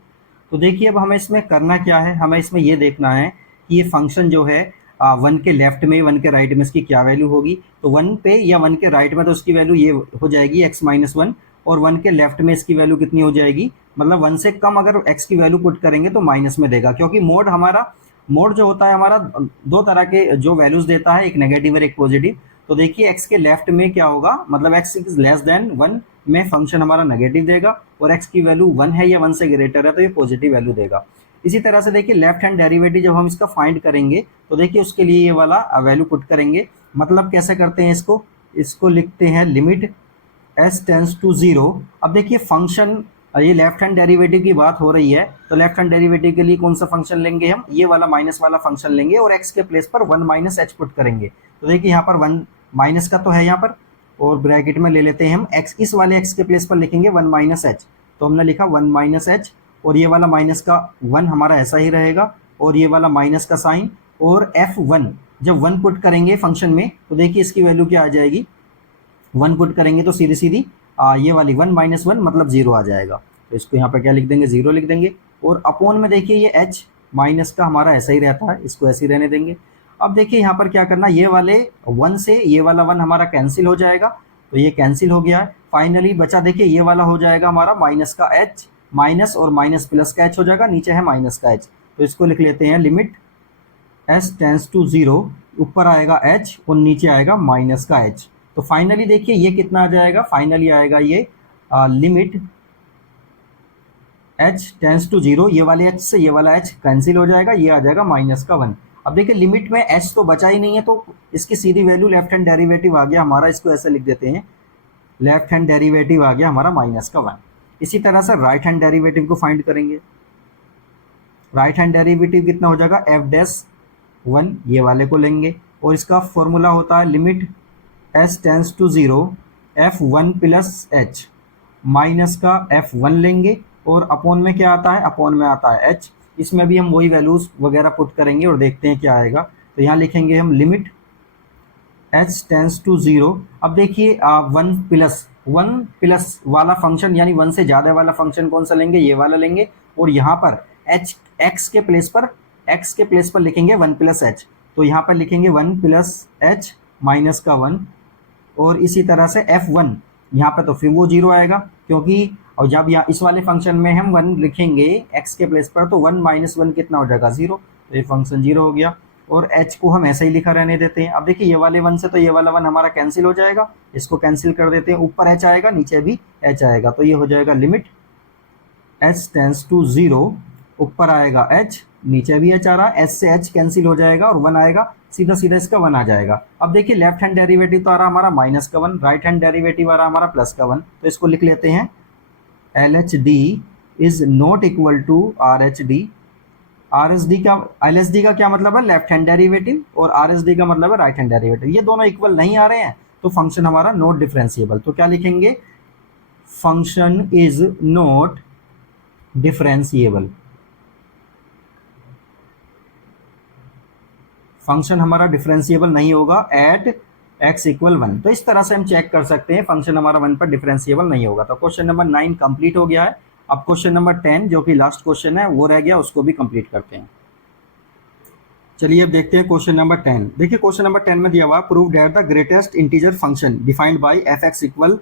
तो देखिए अब हमें इसमें करना क्या है, हमें इसमें ये देखना है कि ये फंक्शन जो है वन के लेफ्ट में वन के राइट में इसकी क्या वैल्यू होगी। तो वन पे या वन के राइट में तो उसकी वैल्यू ये हो जाएगी एक्स माइनस वन, और वन के लेफ्ट में इसकी वैल्यू कितनी हो जाएगी, मतलब वन से कम अगर एक्स की वैल्यू पुट करेंगे तो माइनस में देगा, क्योंकि मोड जो होता है हमारा दो तरह के जो वैल्यूज देता है, एक नेगेटिव और एक पॉजिटिव। तो देखिए एक्स के लेफ्ट में क्या होगा, मतलब x is less than one में फंक्शन हमारा नेगेटिव देगा, और एक्स की वैल्यू वन है या वन से ग्रेटर है तो ये पॉजिटिव वैल्यू देगा। इसी तरह से देखिए लेफ्ट हैंड डेरिवेटिव जब हम इसका फाइंड करेंगे तो देखिए उसके लिए ये वाला वैल्यू पुट करेंगे। मतलब कैसे करते हैं इसको, इसको लिखते हैं limit s tends to zero. अब देखिए फंक्शन, ये लेफ्ट हैंड डेरिवेटिव की बात हो रही है, तो लेफ्ट हैंड डेरिवेटिव के लिए कौन सा फंक्शन लेंगे हम, ये वाला माइनस वाला फंक्शन लेंगे, और एक्स के प्लेस पर वन माइनस एच पुट करेंगे। तो देखिए यहाँ पर वन माइनस का तो है यहाँ पर, और ब्रैकेट में ले लेते हैं हम एक्स, इस वाले एक्स के प्लेस पर लिखेंगे वन माइनस एच। तो हमने लिखा वन माइनस एच, और ये वाला माइनस का वन हमारा ऐसा ही रहेगा, और ये वाला माइनस का साइन, और एफ वन जब वन पुट करेंगे फंक्शन में तो देखिए इसकी वैल्यू क्या आ जाएगी, वन पुट करेंगे तो सीधी सीधी ये वाली वन माइनस वन मतलब जीरो आ जाएगा। तो इसको यहाँ पर क्या लिख देंगे, जीरो लिख देंगे, और अपोन में देखिए ये एच माइनस का हमारा ऐसा ही रहता है, इसको ऐसे ही रहने देंगे। अब देखिए यहाँ पर क्या करना, ये वाले वन से ये वाला वन हमारा कैंसिल हो जाएगा, तो ये कैंसिल हो गया है। फाइनली बचा देखिए ये वाला हो जाएगा हमारा माइनस का एच, माइनस और माइनस प्लस का एच हो जाएगा, नीचे है माइनस का एच। तो इसको लिख लेते हैं limit s tends to zero, ऊपर आएगा एच और नीचे आएगा माइनस का एच। तो फाइनली देखिए ये कितना आ जाएगा, फाइनली आएगा ये limit h tends to zero, ये वाले एच से ये वाला एच कैंसिल हो जाएगा, ये आ जाएगा माइनस का वन। अब देखिए लिमिट में एच तो बचा ही नहीं है, तो इसकी सीधी वैल्यू लेफ्ट हैंड डेरिवेटिव आ गया हमारा, इसको ऐसे लिख देते हैं, लेफ्ट हैंड डेरिवेटिव आ गया हमारा माइनस का वन। इसी तरह से राइट हैंड डेरिवेटिव को फाइंड करेंगे। राइट हैंड डेरिवेटिव कितना हो जाएगा, एफ डैश वन, ये वाले को लेंगे, और इसका फॉर्मूला होता है limit s tends to zero f one plus h, minus का एफ वन लेंगे, और अपॉन में क्या आता है, अपॉन में आता है एच। इसमें भी हम वही वैल्यूज वगैरह पुट करेंगे और देखते हैं क्या आएगा। तो यहाँ लिखेंगे हम limit h tends to zero. अब देखिए वन प्लस वाला फंक्शन यानी वन से ज़्यादा वाला फंक्शन कौन सा लेंगे, ये वाला लेंगे, और यहाँ पर एच एक्स के प्लेस पर लिखेंगे वन प्लस एच। तो यहाँ पर लिखेंगे वन प्लस एच माइनस का वन, और इसी तरह से एफ वन यहाँ पर तो फिर वो जीरो आएगा, क्योंकि और जब यहाँ इस वाले फंक्शन में हम वन लिखेंगे एक्स के प्लेस पर तो वन माइनस वन कितना हो जाएगा, जीरो। तो ये फंक्शन जीरो हो गया, और एच को हम ऐसे ही लिखा रहने देते हैं। अब देखिए ये वाले वन से तो ये वाला वन हमारा कैंसिल हो जाएगा, इसको कैंसिल कर देते हैं, ऊपर एच आएगा नीचे भी एच आएगा, तो ये हो जाएगा limit h tends to zero, ऊपर आएगा एच नीचे भी एच आ रहा है, एच से एच कैंसिल हो जाएगा और वन आएगा, सीधा सीधा इसका वन आ जाएगा। अब देखिए लेफ्ट हैंड डेरिवेटिव तो आ रहा हमारा माइनस का वन, राइट हैंड डेरिवेटिव आ रहा हमारा प्लस का वन, तो इसको लिख लेते हैं L H D is not equal to R H D. L H D का क्या मतलब है, लेफ्ट हैंड डेरिवेटिव, और आर एच डी का मतलब है राइट हैंड डेरिवेटिव। ये दोनों इक्वल नहीं आ रहे हैं तो फंक्शन हमारा नॉट डिफरेंशिएबल। तो क्या लिखेंगे, function is not differentiable, function हमारा डिफरेंशिएबल नहीं होगा एट एक्स इक्वल वन। तो इस तरह से हम चेक कर सकते हैं फंक्शन हमारा वन पर डिफरेंशिएबल नहीं होगा। तो क्वेश्चन नंबर 9 कंप्लीट हो गया है। अब क्वेश्चन नंबर 10 जो कि लास्ट क्वेश्चन है वो रह गया, उसको भी कंप्लीट करते हैं। चलिए अब देखते हैं क्वेश्चन नंबर 10। देखिए क्वेश्चन नंबर 10 में दिया हुआ prove that the greatest integer function defined by F x equal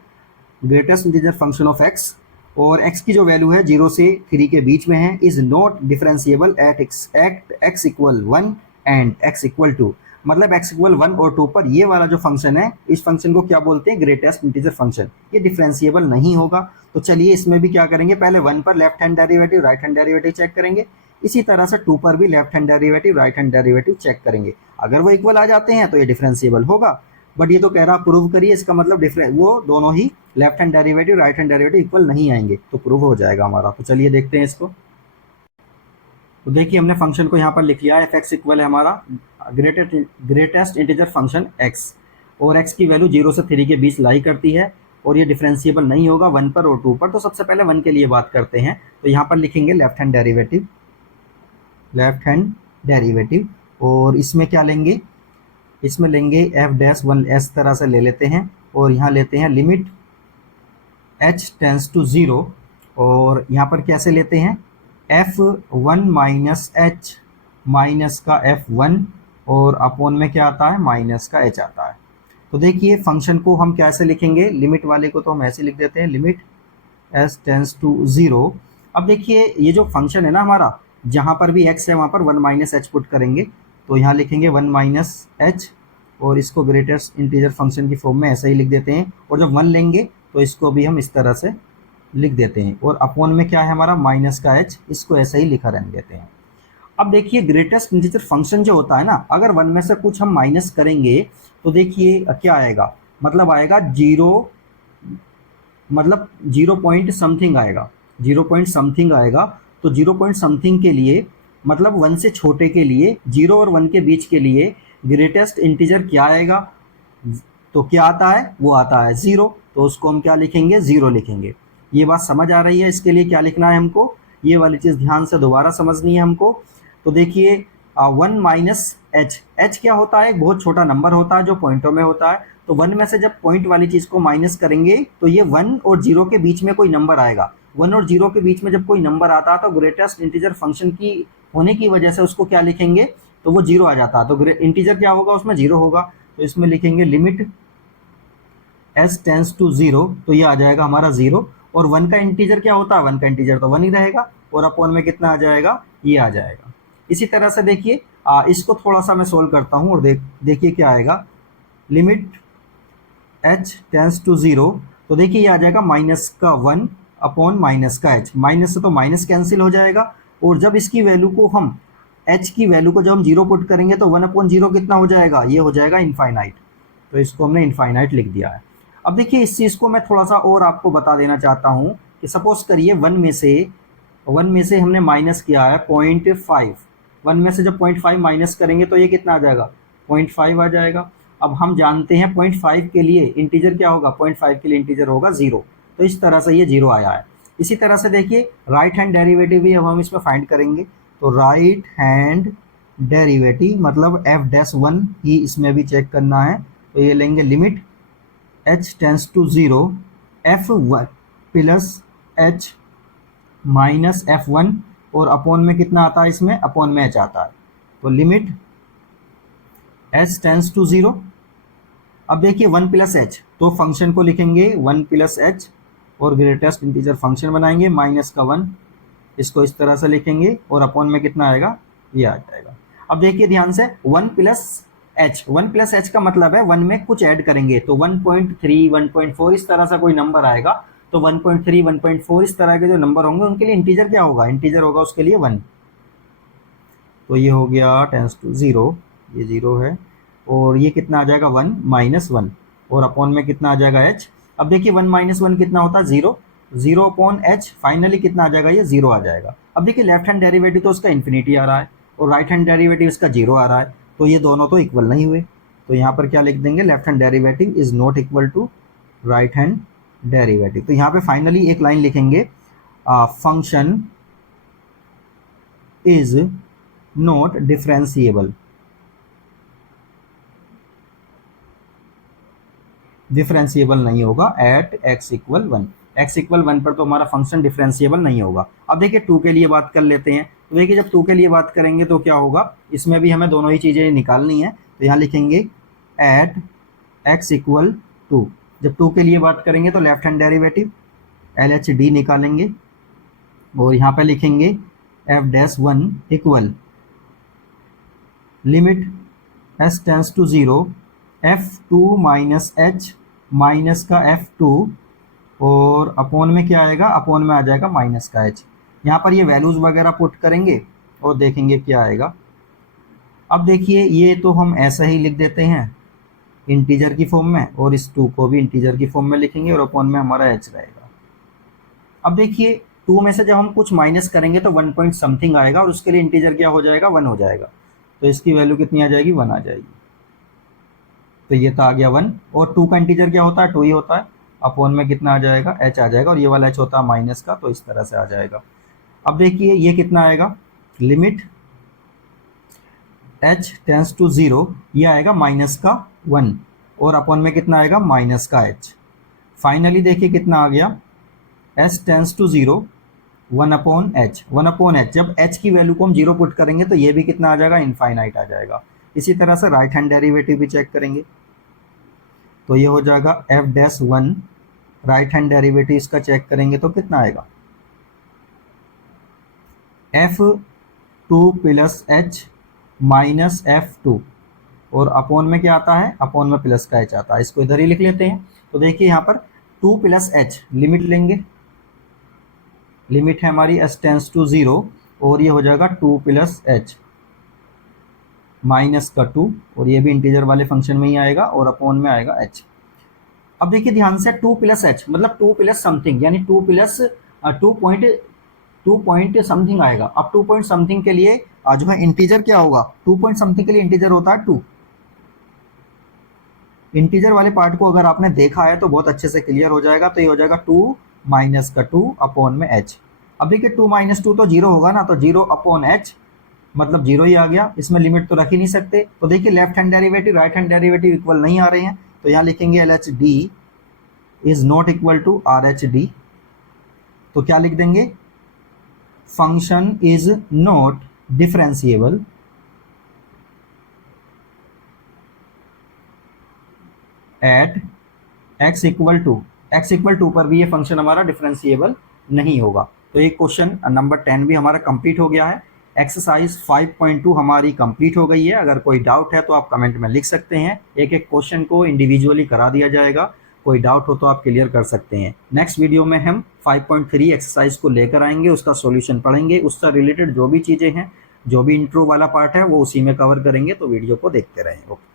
greatest integer function of x, और x की जो वैल्यू है 0 से 3 के बीच में है, is not differentiable eight x equal 1 and x equal 2। मतलब x इक्वल 1 और 2 पर ये वाला जो फंक्शन है, इस फंक्शन को क्या बोलते हैं, ग्रेटेस्ट इंटीजर फंक्शन। ये डिफरेंशिएबल नहीं होगा। तो चलिए इसमें भी क्या करेंगे, पहले 1 पर left hand derivative right hand derivative check करेंगे, इसी तरह से 2 पर भी left hand derivative right hand derivative check करेंगे। अगर वो इक्वल आ जाते हैं तो ये डिफरेंशिएबल होगा, बट ये तो कह रहा प्रूव करिए, इसका मतलब डिफरेंट वो दोनों ही left hand derivative right hand derivative equal नहीं आएंगे, तो प्रूव हो जाएगा हमारा। तो चलिए देखते हैं इसको। तो देखिए हमने फंक्शन को यहाँ पर लिख लिया है, एफ एक्स इक्वल है हमारा ग्रेटेस्ट इंटीजर फंक्शन x, और x की वैल्यू 0 से 3 के बीच लाई करती है, और ये डिफरेंशिएबल नहीं होगा 1 पर और 2 पर। तो सबसे पहले 1 के लिए बात करते हैं। तो यहाँ पर लिखेंगे लेफ्ट हैंड डेरिवेटिव, और इसमें क्या लेंगे, इसमें लेंगे एफ डैश वन, इस तरह से ले लेते हैं, और यहाँ लेते हैं लिमिट h टेंस टू 0 और यहाँ पर कैसे लेते हैं f1 माइनस एच माइनस का f1 और अपॉन में क्या आता है माइनस का h आता है। तो देखिए फंक्शन को हम कैसे लिखेंगे, लिमिट वाले को तो हम ऐसे लिख देते हैं लिमिट s टेंस टू 0। अब देखिए ये जो फंक्शन है ना हमारा, जहाँ पर भी x है वहाँ पर 1 माइनस एच पुट करेंगे, तो यहाँ लिखेंगे 1 माइनस एच और इसको ग्रेटेस्ट इंटीजर फंक्शन की फॉर्म में ऐसे ही लिख देते हैं। और जब 1 लेंगे तो इसको भी हम इस तरह से लिख देते हैं और अपॉन में क्या है हमारा माइनस का h, इसको ऐसे ही लिखा रहने देते हैं। अब देखिए ग्रेटेस्ट इंटीजर फंक्शन जो होता है ना, अगर 1 में से कुछ हम माइनस करेंगे तो देखिए क्या आएगा, मतलब आएगा 0, मतलब 0 पॉइंट समथिंग आएगा, 0 पॉइंट समथिंग आएगा। तो 0 पॉइंट समथिंग के लिए मतलब 1 से छोटे के लिए, 0 और 1 के बीच के लिए ग्रेटेस्ट इंटीजर क्या आएगा, तो क्या आता है वो आता है 0, तो उसको हम क्या लिखेंगे 0 लिखेंगे। ये बात समझ आ रही है, इसके लिए क्या लिखना है हमको, ये वाली चीज़ ध्यान से दोबारा समझनी है हमको। तो देखिए 1 माइनस एच, एच क्या होता है, एक बहुत छोटा नंबर होता है जो पॉइंटों में होता है। तो 1 में से जब पॉइंट वाली चीज़ को माइनस करेंगे तो ये 1 और 0 के बीच में कोई नंबर आएगा। 1 और 0 के बीच में जब कोई नंबर आता है तो ग्रेटेस्ट इंटीजर फंक्शन की होने की वजह से उसको क्या लिखेंगे, तो वो 0 आ जाता है। तो इंटीजर क्या होगा उसमें 0 होगा, तो इसमें लिखेंगे लिमिट s टेंस टू 0, तो ये आ जाएगा हमारा 0। और 1 का इंटीजर क्या होता है, 1 का इंटीजर तो 1 ही रहेगा और अपॉन में कितना आ जाएगा, ये आ जाएगा। इसी तरह से देखिए इसको थोड़ा सा मैं सोल्व करता हूँ और देखिए क्या आएगा, लिमिट h टेंस टू 0, तो देखिए ये आ जाएगा माइनस का 1 अपॉन माइनस का h, माइनस से तो माइनस कैंसिल हो जाएगा और जब इसकी वैल्यू को हम h की वैल्यू को जब हम 0 पुट करेंगे तो 1 अपॉन 0 कितना हो जाएगा, ये हो जाएगा इनफाइनाइट, तो इसको हमने इनफाइनाइट लिख दिया है। अब देखिए इस चीज़ को मैं थोड़ा सा और आपको बता देना चाहता हूँ कि सपोज करिए 1 में से हमने माइनस किया है 0.5, 1 में से जब 0.5 माइनस करेंगे तो ये कितना आ जाएगा 0.5 आ जाएगा। अब हम जानते हैं 0.5 के लिए इंटीजर क्या होगा, 0.5 के लिए इंटीजर होगा 0, तो इस तरह से ये 0 आया है। इसी तरह से देखिए राइट हैंड डेरिवेटिव भी अब हम इसमें फाइंड करेंगे, तो राइट हैंड डेरिवेटिव मतलब f'1 ही इसमें भी चेक करना है, तो ये लेंगे limit h tends to 0 f1 plus h minus f1 और अपॉन में कितना आता है, इसमें अपॉन में h आता है, तो लिमिट h टेंस टू 0। अब देखिए 1 प्लस h, तो फंक्शन को लिखेंगे 1 प्लस h और ग्रेटेस्ट इंटीजर फंक्शन बनाएंगे माइनस का 1, इसको इस तरह से लिखेंगे और अपॉन में कितना आएगा, ये आ जाएगा। अब देखिए ध्यान से 1 प्लस एच का मतलब है 1 में कुछ ऐड करेंगे, तो 1.3 1.4 इस तरह से कोई नंबर आएगा, तो 1.3 1.4 इस तरह के जो नंबर होंगे उनके लिए इंटीजर क्या होगा, इंटीजर होगा उसके लिए 1, तो ये हो गया टेंस टू 0, ये 0 है और ये कितना आ जाएगा 1 माइनस 1 और अपॉन में कितना आ जाएगा h। अब देखिए 1 माइनस 1 कितना होता है 0, 0 अपॉन h, फाइनली कितना आ जाएगा, ये 0 आ जाएगा। अब देखिए लेफ्ट हैंड डेरिवेटिव तो उसका इन्फिनिटी आ रहा है और राइट हैंड डेरिवेटिव इसका 0 आ रहा है, तो ये दोनों तो इक्वल नहीं हुए, तो यहाँ पर क्या लिख देंगे, left hand derivative is not equal to right hand derivative. तो यहाँ पे फाइनली एक लाइन लिखेंगे, function is not differentiable, differentiable नहीं होगा at x equal 1, x equal 1 पर तो हमारा फंक्शन डिफरेंशिएबल नहीं होगा। अब देखिए 2 के लिए बात कर लेते हैं, तो देखिए जब 2 के लिए बात करेंगे तो क्या होगा, इसमें भी हमें दोनों ही चीज़ें निकालनी है, तो यहाँ लिखेंगे एट x इक्वल 2। जब 2 के लिए बात करेंगे तो लेफ्ट हैंड डेरिवेटिव LHD निकालेंगे और यहाँ पे लिखेंगे f'1 equal limit s tends to 0 f2 minus h minus का f2 और अपॉन में क्या आएगा, अपॉन में आ जाएगा माइनस का h। यहाँ पर ये वैल्यूज़ वगैरह पुट करेंगे और देखेंगे क्या आएगा। अब देखिए ये तो हम ऐसा ही लिख देते हैं इंटीजर की फॉर्म में और इस 2 को भी इंटीजर की फॉर्म में लिखेंगे और अपॉन में हमारा h रहेगा। अब देखिए 2 में से जब हम कुछ माइनस करेंगे तो 1 पॉइंट समथिंग आएगा और उसके लिए इंटीजर क्या हो जाएगा, 1 हो जाएगा, तो इसकी वैल्यू कितनी आ जाएगी, 1 आ जाएगी, तो ये तो आ गया 1। और 2 का इंटीजर क्या होता है, 2 ही होता है, अपॉन में कितना आ जाएगा, h आ जाएगा और ये वाला h होता है माइनस का, तो इस तरह से आ जाएगा। अब देखिए ये कितना आएगा, लिमिट h टेंस टू 0, ये आएगा माइनस का 1 और अपॉन में कितना आएगा, माइनस का h। फाइनली देखिए कितना आ गया, S tends to zero 1/h, 1/h। जब h की वैल्यू को हम जीरो पुट करेंगे तो ये भी कितना आ जाएगा, इनफाइनाइट आ जाएगा। इसी तरह से राइट हैंड डेरिवेटिव भी चेक करेंगे तो ये हो जाएगा f-1, राइट हैंड डेरिवेटिव इसका चेक करेंगे तो कितना आएगा, f2 plus h minus f2, और अपॉन में क्या आता है, अपॉन में प्लस का h आता है। इसको इधर ही लिख लेते हैं। तो देखिए यहाँ पर 2 प्लस h लिमिट लेंगे, लिमिट है हमारी s टेंस टू 0, और ये हो जाएगा 2 प्लस h माइनस का 2, और ये भी इंटीजर वाले फंक्शन में ही आएगा, और अपॉन में आएगा h। अब देखिए ध्यान से 2 प्लस h मतलब 2 प्लस समथिंग, यानी 2 प्लस 2 पॉइंट समथिंग आएगा। अब 2 पॉइंट समथिंग के लिए जो है इंटीजर क्या होगा, 2 पॉइंट समथिंग के लिए इंटीजर होता है 2। इंटीजर वाले पार्ट को अगर आपने देखा है तो बहुत अच्छे से क्लियर हो जाएगा। तो ये हो जाएगा 2 माइनस का 2 अपॉन में h। अब देखिए 2 माइनस 2 तो जीरो होगा ना, तो जीरो अपॉन h मतलब जीरो ही आ गया, इसमें लिमिट तो रख ही नहीं सकते। तो देखिए left hand derivative right hand derivative equal नहीं आ रहे हैं, तो यहाँ लिखेंगे LHD is not equal to RHD। तो क्या लिख देंगे, function is not differentiable at x equal two पर भी ये फंक्शन हमारा डिफरेंशिएबल नहीं होगा। तो ये क्वेश्चन नंबर 10 भी हमारा कंप्लीट हो गया है। एक्सरसाइज 5.2 हमारी कंप्लीट हो गई है। अगर कोई डाउट है तो आप कमेंट में लिख सकते हैं, एक एक क्वेश्चन को इंडिविजुअली करा दिया जाएगा। कोई डाउट हो तो आप क्लियर कर सकते हैं। नेक्स्ट वीडियो में हम 5.3 एक्सरसाइज को लेकर आएंगे, उसका सॉल्यूशन पढ़ेंगे, उससे रिलेटेड जो भी चीज़ें हैं, जो भी इंट्रो वाला पार्ट है वो उसी में कवर करेंगे। तो वीडियो को देखते रहें। ओके।